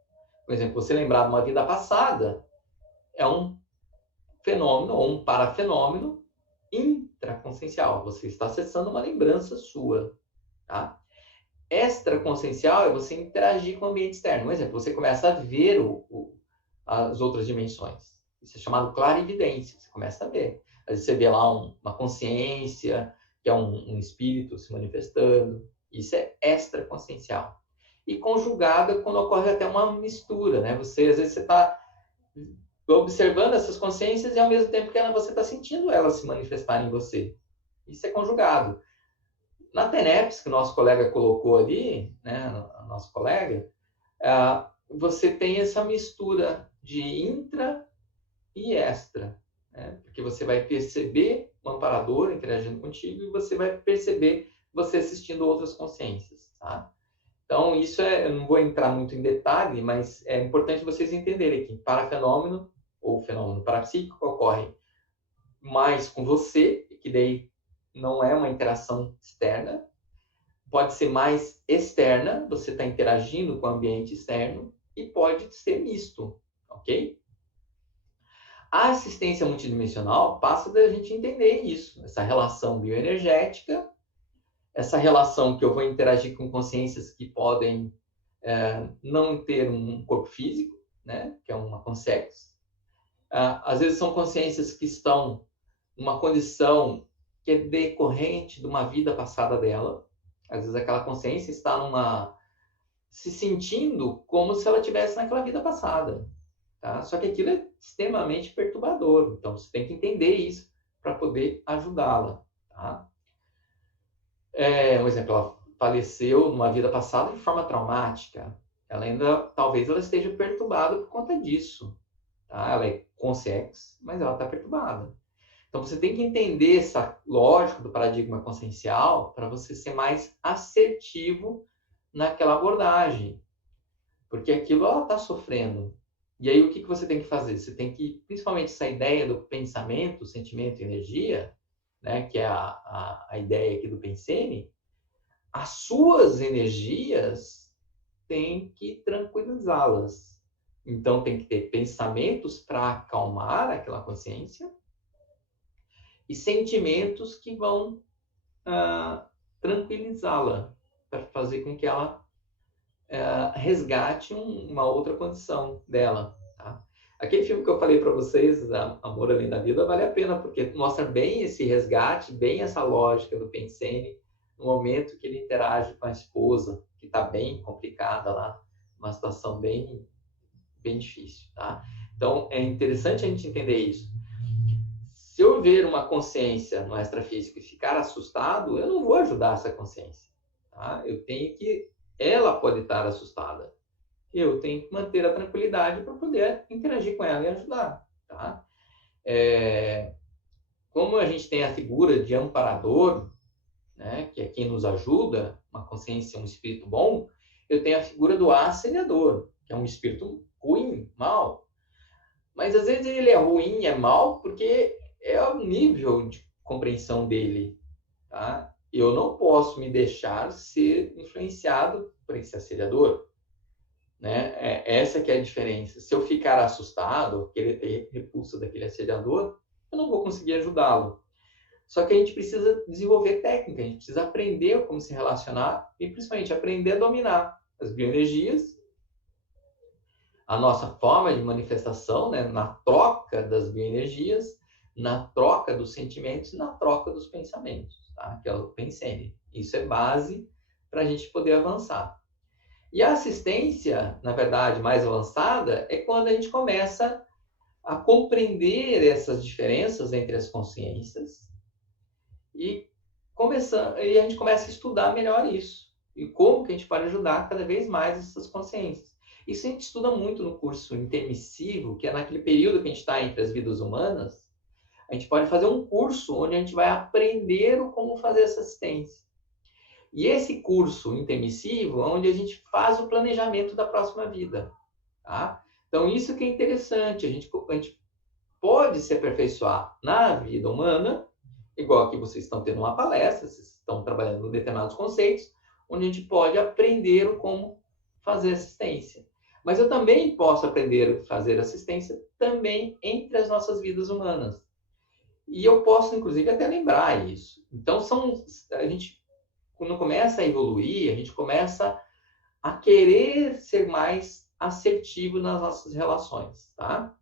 Por exemplo, você lembrar de uma vida passada é um fenômeno ou um parafenômeno intraconsciencial. Você está acessando uma lembrança sua, tá? Extraconsciencial é você interagir com o ambiente externo. Por exemplo, você começa a ver as outras dimensões. Isso é chamado clarividência. Você começa a ver. Às vezes você vê lá uma consciência, que é um espírito se manifestando. Isso é extraconsciencial. E conjugada quando ocorre até uma mistura, né? Às vezes você está observando essas consciências e ao mesmo tempo que você está sentindo elas se manifestarem em você. Isso é conjugado. Na TENEPS, que o nosso colega colocou ali, né, a nossa colega, você tem essa mistura de intra e extra, né? Porque você vai perceber o amparador interagindo contigo e você vai perceber você assistindo outras consciências, tá? Então, eu não vou entrar muito em detalhe, mas é importante vocês entenderem que parafenômeno ou fenômeno parapsíquico ocorre mais com você, que daí não é uma interação externa, pode ser mais externa, você está interagindo com o ambiente externo, e pode ser misto, ok? A assistência multidimensional passa da gente entender isso, essa relação bioenergética, essa relação que eu vou interagir com consciências que podem não ter um corpo físico, né, que é uma consciência. Às vezes são consciências que estão numa condição que é decorrente de uma vida passada dela. Às vezes aquela consciência está se sentindo como se ela estivesse naquela vida passada. Tá? Só que aquilo é extremamente perturbador. Então você tem que entender isso para poder ajudá-la. Tá? Um exemplo, ela faleceu numa vida passada de forma traumática. Talvez ela esteja perturbada por conta disso. Tá? Ela é consciente, mas ela está perturbada. Então, você tem que entender essa lógica do paradigma consciencial para você ser mais assertivo naquela abordagem. Porque aquilo ela está sofrendo. E aí, o que você tem que fazer? Você tem que, principalmente essa ideia do pensamento, sentimento e energia, né, que é a ideia aqui do Pensene, as suas energias tem que tranquilizá-las. Então, tem que ter pensamentos para acalmar aquela consciência e sentimentos que vão tranquilizá-la, para fazer com que ela resgate uma outra condição dela. Tá? Aquele filme que eu falei para vocês, Amor Além da Vida, vale a pena, porque mostra bem esse resgate, bem essa lógica do Pensene, no momento que ele interage com a esposa, que está bem complicada lá, uma situação bem, bem difícil. Tá? Então, é interessante a gente entender isso. Se eu ver uma consciência no extrafísico e ficar assustado, eu não vou ajudar essa consciência. Tá? Ela pode estar assustada. Eu tenho que manter a tranquilidade para poder interagir com ela e ajudar. Tá? Como a gente tem a figura de amparador, né, que é quem nos ajuda, uma consciência, um espírito bom, eu tenho a figura do auxiliador, que é um espírito ruim, mau. Mas às vezes ele é ruim, é mau, porque é o nível de compreensão dele. Tá? Eu não posso me deixar ser influenciado por esse auxiliador. Né? Essa que é a diferença. Se eu ficar assustado, querer ter repulsa daquele assediador, eu não vou conseguir ajudá-lo. Só que a gente precisa desenvolver técnica, a gente precisa aprender como se relacionar e, principalmente, aprender a dominar as bioenergias, a nossa forma de manifestação, né, na troca das bioenergias, na troca dos sentimentos e na troca dos pensamentos, tá? Que é o Pensene. Isso é base para a gente poder avançar. E a assistência, na verdade, mais avançada, é quando a gente começa a compreender essas diferenças entre as consciências e a gente começa a estudar melhor isso. E como que a gente pode ajudar cada vez mais essas consciências. Isso a gente estuda muito no curso intermissivo, que é naquele período que a gente está entre as vidas humanas. A gente pode fazer um curso onde a gente vai aprender como fazer essa assistência. E esse curso intermissivo é onde a gente faz o planejamento da próxima vida. Tá? Então, isso que é interessante. A gente pode se aperfeiçoar na vida humana, igual aqui vocês estão tendo uma palestra, vocês estão trabalhando determinados conceitos, onde a gente pode aprender como fazer assistência. Mas eu também posso aprender a fazer assistência também entre as nossas vidas humanas. E eu posso, inclusive, até lembrar isso. Então, a gente, quando começa a evoluir, a gente começa a querer ser mais assertivo nas nossas relações, tá?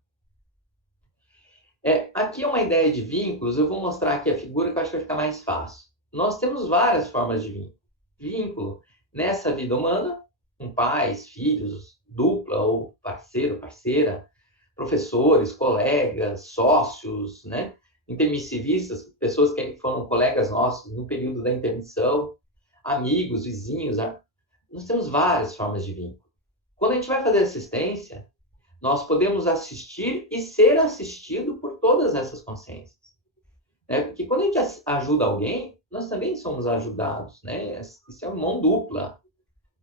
Aqui é uma ideia de vínculos, eu vou mostrar aqui a figura que eu acho que vai ficar mais fácil. Nós temos várias formas de vínculo. Vínculo nessa vida humana, com pais, filhos, dupla ou parceiro, parceira, professores, colegas, sócios, né? Intermissivistas, pessoas que foram colegas nossos no período da intermissão, amigos, vizinhos. Nós temos várias formas de vínculo. Quando a gente vai fazer assistência, nós podemos assistir e ser assistido por todas essas consciências. Porque quando a gente ajuda alguém, nós também somos ajudados. Né? Isso é uma mão dupla.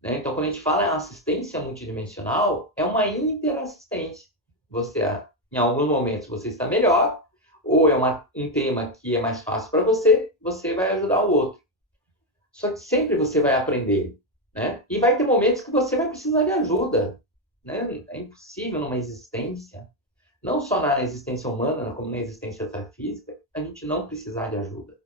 Né? Então, quando a gente fala em assistência multidimensional, é uma interassistência. Em alguns momentos, você está melhor, ou é um tema que é mais fácil para você, você vai ajudar o outro. Só que sempre você vai aprender. Né? E vai ter momentos que você vai precisar de ajuda. Né? É impossível numa existência, não só na existência humana, como na existência extrafísica, a gente não precisar de ajuda.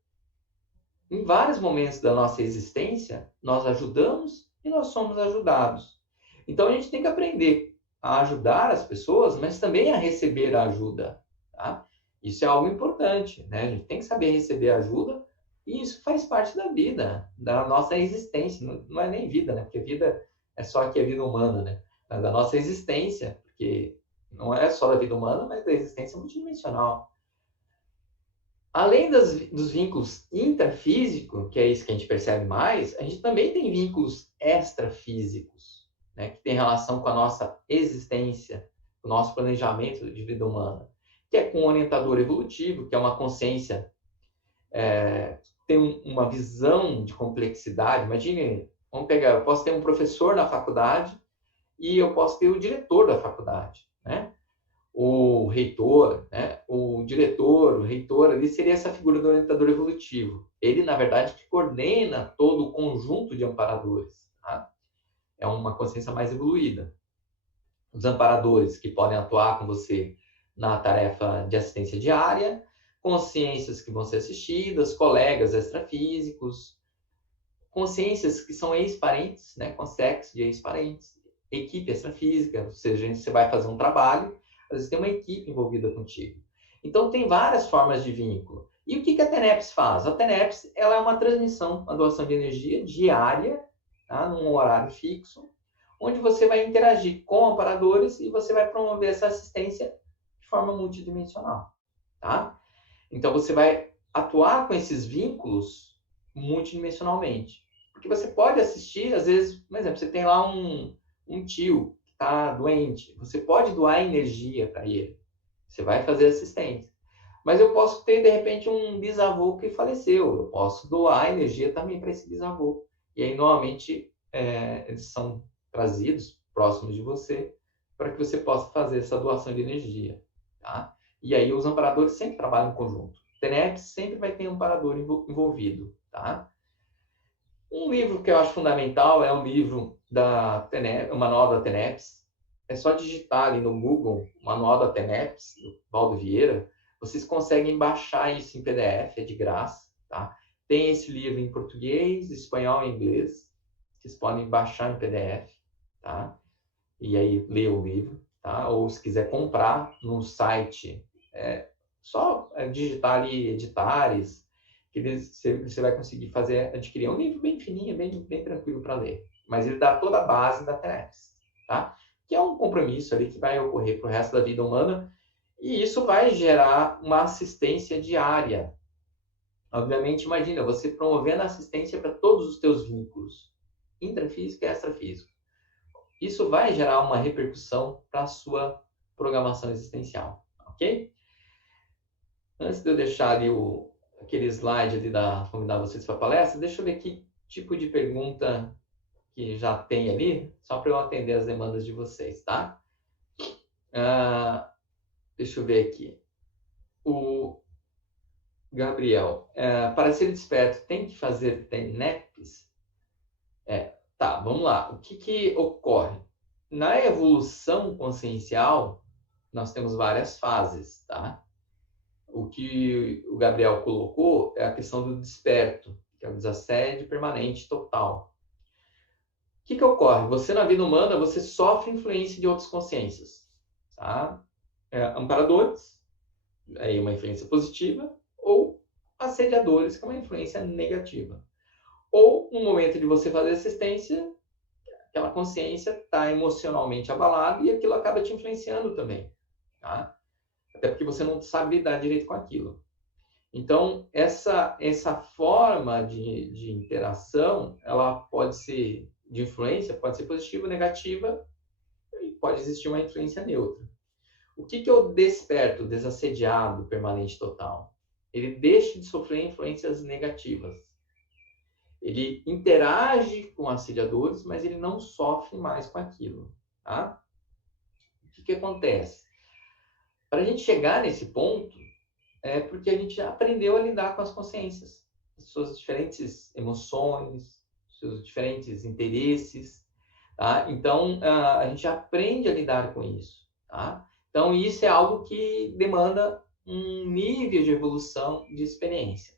Em vários momentos da nossa existência, nós ajudamos e nós somos ajudados. Então, a gente tem que aprender a ajudar as pessoas, mas também a receber a ajuda. Tá? Isso é algo importante. Né? A gente tem que saber receber ajuda e isso faz parte da vida, da nossa existência. Não é nem vida, né? Porque vida é só aqui a vida humana, né? Da nossa existência, porque não é só da vida humana, mas da existência multidimensional. Além dos vínculos intrafísicos, que é isso que a gente percebe mais, a gente também tem vínculos extrafísicos, né, que tem relação com a nossa existência, com o nosso planejamento de vida humana, que é com o orientador evolutivo, que é uma consciência, tem uma visão de complexidade. Imagine, eu posso ter um professor na faculdade, e eu posso ter o diretor da faculdade, né? O reitor, né? O diretor, o reitor, ali seria essa figura do orientador evolutivo. Ele, na verdade, que coordena todo o conjunto de amparadores. Tá? É uma consciência mais evoluída. Os amparadores que podem atuar com você na tarefa de assistência diária, consciências que vão ser assistidas, colegas extrafísicos, consciências que são ex-parentes, né? Consciências de ex-parentes, equipe extrafísica, ou seja, você vai fazer um trabalho, às vezes tem uma equipe envolvida contigo. Então, tem várias formas de vínculo. E o que a TENEPS faz? A TENEPS ela é uma transmissão, uma doação de energia diária, tá? Num horário fixo, onde você vai interagir com amparadores e você vai promover essa assistência de forma multidimensional. Tá? Então, você vai atuar com esses vínculos multidimensionalmente. Porque você pode assistir, às vezes, por exemplo, você tem lá um tio que está doente, você pode doar energia para ele, você vai fazer assistência. Mas eu posso ter, de repente, um bisavô que faleceu, eu posso doar energia também para esse bisavô. E aí, normalmente, eles são trazidos próximos de você para que você possa fazer essa doação de energia. Tá? E aí, os amparadores sempre trabalham em conjunto. TENEPS sempre vai ter um amparador envolvido. Tá? Um livro que eu acho fundamental é um livro da TENEPS, o Manual da TENEPS. É só digitar ali no Google, Manual da TENEPS, do Valdo Vieira. Vocês conseguem baixar isso em PDF, é de graça, tá? Tem esse livro em português, espanhol e inglês. Vocês podem baixar em PDF, tá? E aí ler o livro, tá? Ou se quiser comprar no site, só digitar ali editares, que você vai conseguir adquirir. É um livro bem fininho, bem tranquilo para ler. Mas ele dá toda a base da TENEPS, tá? Que é um compromisso ali que vai ocorrer para o resto da vida humana, e isso vai gerar uma assistência diária. Obviamente, imagina, você promovendo assistência para todos os teus vínculos, intrafísico e extrafísico. Isso vai gerar uma repercussão para a sua programação existencial, ok? Antes de eu deixar ali aquele slide ali convidar vocês para a palestra, deixa eu ver que tipo de pergunta que já tem ali, só para eu atender as demandas de vocês, tá? Deixa eu ver aqui. O Gabriel, para ser desperto, tem que fazer TENEPS? Tá, vamos lá. O que ocorre? Na evolução consciencial, nós temos várias fases, tá? O que o Gabriel colocou é a questão do desperto, que é o desassédio permanente total. O que ocorre? Você, na vida humana, você sofre influência de outras consciências, tá? Amparadores, aí uma influência positiva, ou assediadores, que é uma influência negativa. Ou, no momento de você fazer assistência, aquela consciência está emocionalmente abalada e aquilo acaba te influenciando também, tá? Até porque você não sabe lidar direito com aquilo. Então, essa forma de interação, ela pode ser de influência, pode ser positiva ou negativa, e pode existir uma influência neutra. O que é o desperto, desassediado, permanente total? Ele deixa de sofrer influências negativas. Ele interage com assediadores, mas ele não sofre mais com aquilo, tá? O que acontece? Para a gente chegar nesse ponto, é porque a gente já aprendeu a lidar com as consciências, as suas diferentes emoções, seus diferentes interesses, tá? Então, a gente aprende a lidar com isso, tá? Então, isso é algo que demanda um nível de evolução de experiência.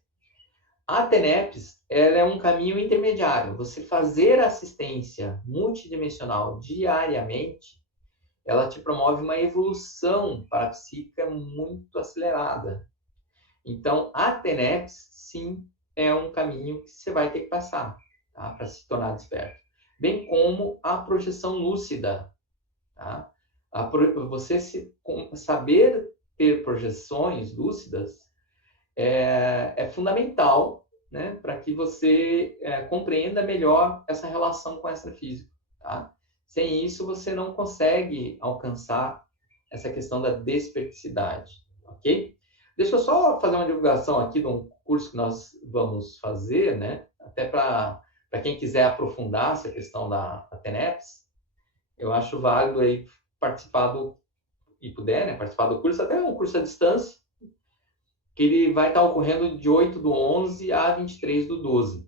A TENEPS, ela é um caminho intermediário. Você fazer assistência multidimensional diariamente, ela te promove uma evolução parapsíquica muito acelerada. Então, a TENEPS, sim, é um caminho que você vai ter que passar, tá? Para se tornar desperto. Bem como a projeção lúcida, tá? Você saber ter projeções lúcidas é fundamental, né, para que você compreenda melhor essa relação com o extrafísico, tá? Sem isso, você não consegue alcançar essa questão da desperticidade, ok? Deixa eu só fazer uma divulgação aqui de um curso que nós vamos fazer, né? Até para quem quiser aprofundar essa questão da TENEPS, eu acho válido aí participar e puder, né, participar do curso, até um curso à distância, que ele vai estar ocorrendo de 8/11 a 23/12.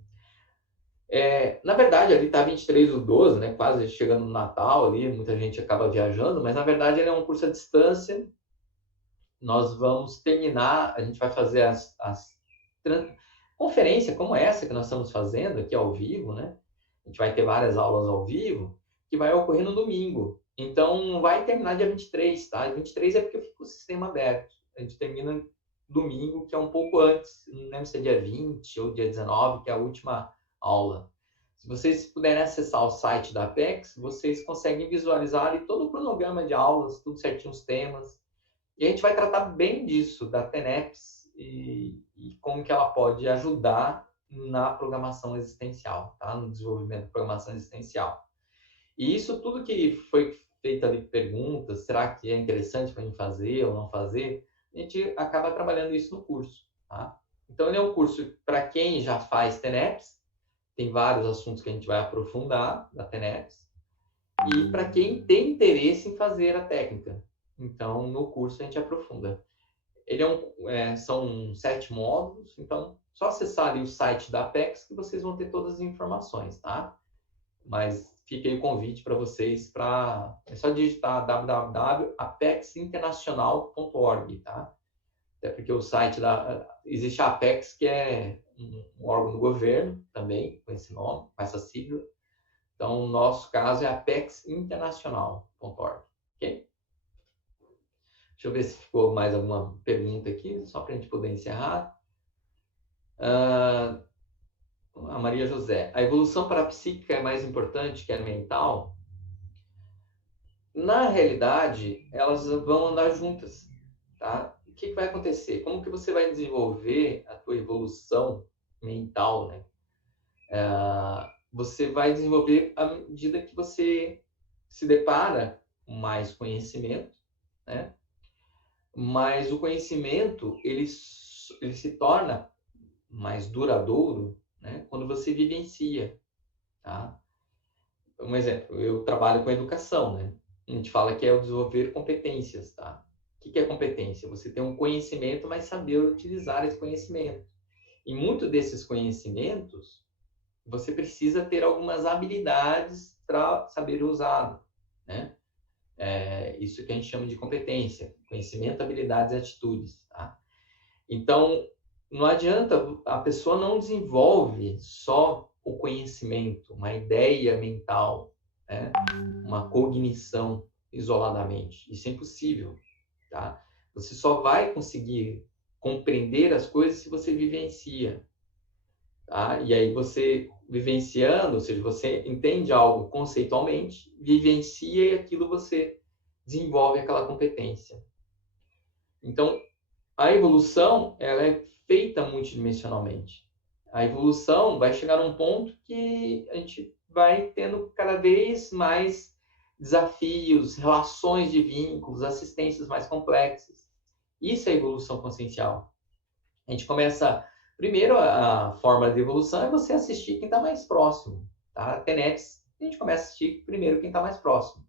Na verdade, ali está 23/12, né, quase chegando no Natal, ali, muita gente acaba viajando, mas na verdade ele é um curso à distância. Nós vamos terminar, a gente vai fazer conferência como essa que nós estamos fazendo aqui ao vivo, né? A gente vai ter várias aulas ao vivo, que vai ocorrer no domingo. Então, vai terminar dia 23, tá? 23 é porque eu fico com o sistema aberto. A gente termina domingo, que é um pouco antes, não lembro se é dia 20 ou dia 19, que é a última aula. Se vocês puderem acessar o site da Apex, vocês conseguem visualizar ali todo o cronograma de aulas, tudo certinho, os temas. E a gente vai tratar bem disso, da TENEPS e como que ela pode ajudar na programação existencial, tá? No desenvolvimento da programação existencial. E isso tudo que foi feito ali, perguntas, será que é interessante para mim fazer ou não fazer? A gente acaba trabalhando isso no curso, tá? Então, ele é um curso para quem já faz TENEPS, tem vários assuntos que a gente vai aprofundar da TENEPS, e para quem tem interesse em fazer a técnica. Então, no curso a gente aprofunda. Ele são 7 módulos, então só acessar ali o site da Apex que vocês vão ter todas as informações, tá? Mas fica aí o convite para vocês é só digitar www.apexinternacional.org, tá? até porque o site existe a Apex, que é um órgão do governo também, com esse nome, com essa sigla. Então, o nosso caso é apexinternacional.org, ok? Deixa eu ver se ficou mais alguma pergunta aqui, só para a gente poder encerrar. A Maria José, a evolução parapsíquica é mais importante que a mental? Na realidade, elas vão andar juntas, tá? O que vai acontecer? Como que você vai desenvolver a tua evolução mental, né? Você vai desenvolver à medida que você se depara com mais conhecimento, né? Mas o conhecimento, ele se torna mais duradouro, né? Quando você vivencia, tá? Um exemplo, eu trabalho com educação, né? A gente fala que é o desenvolver competências, tá? O que é competência? Você tem um conhecimento, mas saber utilizar esse conhecimento. E muito desses conhecimentos, você precisa ter algumas habilidades para saber usá-lo, né? Isso que a gente chama de competência, conhecimento, habilidades e atitudes, tá? Então, não adianta, a pessoa não desenvolve só o conhecimento, uma ideia mental, né? Uma cognição isoladamente. Isso é impossível, tá? Você só vai conseguir compreender as coisas se você vivencia, tá? E aí você vivenciando, ou seja, você entende algo conceitualmente, vivencia e aquilo você desenvolve aquela competência. Então, a evolução, ela é feita multidimensionalmente. A evolução vai chegar num ponto que a gente vai tendo cada vez mais desafios, relações de vínculos, assistências mais complexas. Isso é evolução consciencial. A gente começa... Primeiro, a forma de evolução é você assistir quem está mais próximo. Tá? TENEPS, a gente começa a assistir primeiro quem está mais próximo.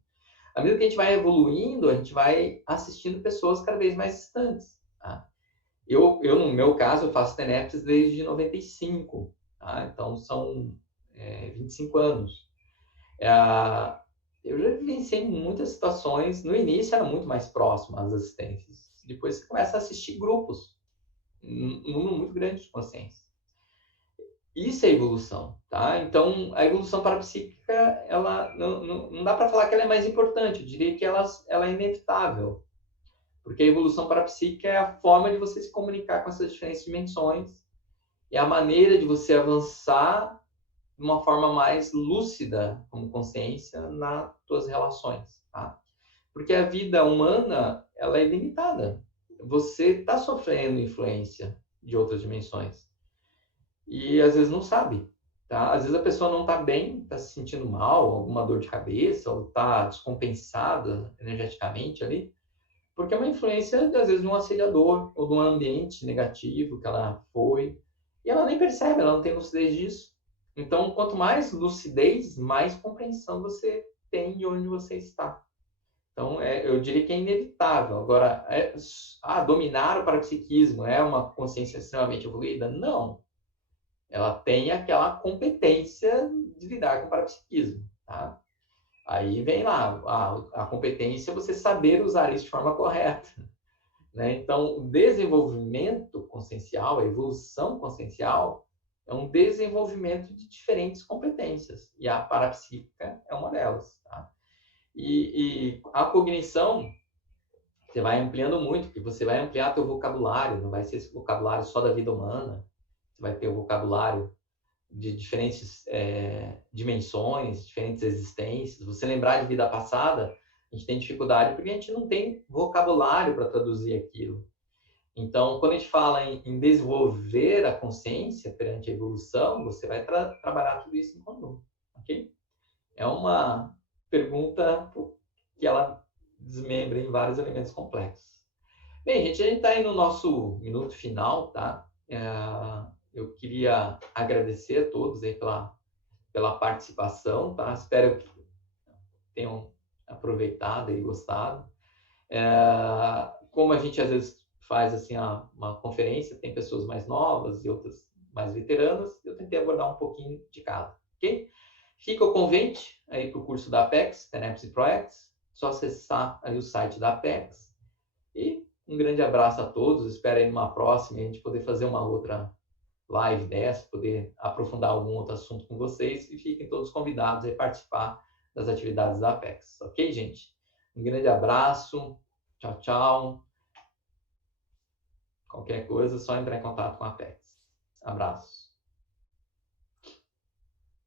À medida que a gente vai evoluindo, a gente vai assistindo pessoas cada vez mais distantes. Tá? Eu, no meu caso, eu faço TENEPS desde 95, tá? Então são 25 anos. Eu já vivenciei muitas situações, no início era muito mais próximo às assistências, depois você começa a assistir grupos, um número muito grande de consciência. Isso é evolução, tá? Então, a evolução parapsíquica, ela não dá para falar que ela é mais importante, eu diria que ela é inevitável. Porque a evolução parapsíquica é a forma de você se comunicar com essas diferentes dimensões, é a maneira de você avançar de uma forma mais lúcida, como consciência, nas suas relações, tá? Porque a vida humana, ela é limitada. Você está sofrendo influência de outras dimensões. E às vezes não sabe, tá? Às vezes a pessoa não está bem, está se sentindo mal, alguma dor de cabeça, ou está descompensada energeticamente ali, porque é uma influência, às vezes, de um assediador ou de um ambiente negativo que ela foi. E ela nem percebe, ela não tem lucidez disso. Então, quanto mais lucidez, mais compreensão você tem de onde você está. Então, eu diria que é inevitável. Agora, dominar o parapsiquismo é uma consciência extremamente evoluída? Não. Ela tem aquela competência de lidar com o parapsiquismo, tá? Aí vem lá, a competência é você saber usar isso de forma correta, né? Então, o desenvolvimento consciencial, a evolução consciencial, é um desenvolvimento de diferentes competências, e a parapsíquica é uma delas, tá? E a cognição, você vai ampliando muito, porque você vai ampliar teu vocabulário, não vai ser esse vocabulário só da vida humana, você vai ter o vocabulário de diferentes dimensões, diferentes existências. Você lembrar de vida passada, a gente tem dificuldade porque a gente não tem vocabulário para traduzir aquilo. Então, quando a gente fala em desenvolver a consciência perante a evolução, você vai trabalhar tudo isso em conjunto, ok? É uma pergunta que ela desmembra em vários elementos complexos. Bem, gente, a gente está aí no nosso minuto final, tá? Eu queria agradecer a todos aí pela participação, tá? Espero que tenham aproveitado e gostado. Como a gente às vezes faz assim uma conferência, tem pessoas mais novas e outras mais veteranas, eu tentei abordar um pouquinho de cada, ok? Fica o convite aí para o curso da Apex, TENEPS e ProEx, só acessar aí o site da Apex e Um grande abraço a todos. Espero aí numa próxima a gente poder fazer uma outra live dessa, poder aprofundar algum outro assunto com vocês. E fiquem todos convidados a participar das atividades da Apex. Ok, gente? Um grande abraço. Tchau, tchau. Qualquer coisa, é só entrar em contato com a Apex. Abraços.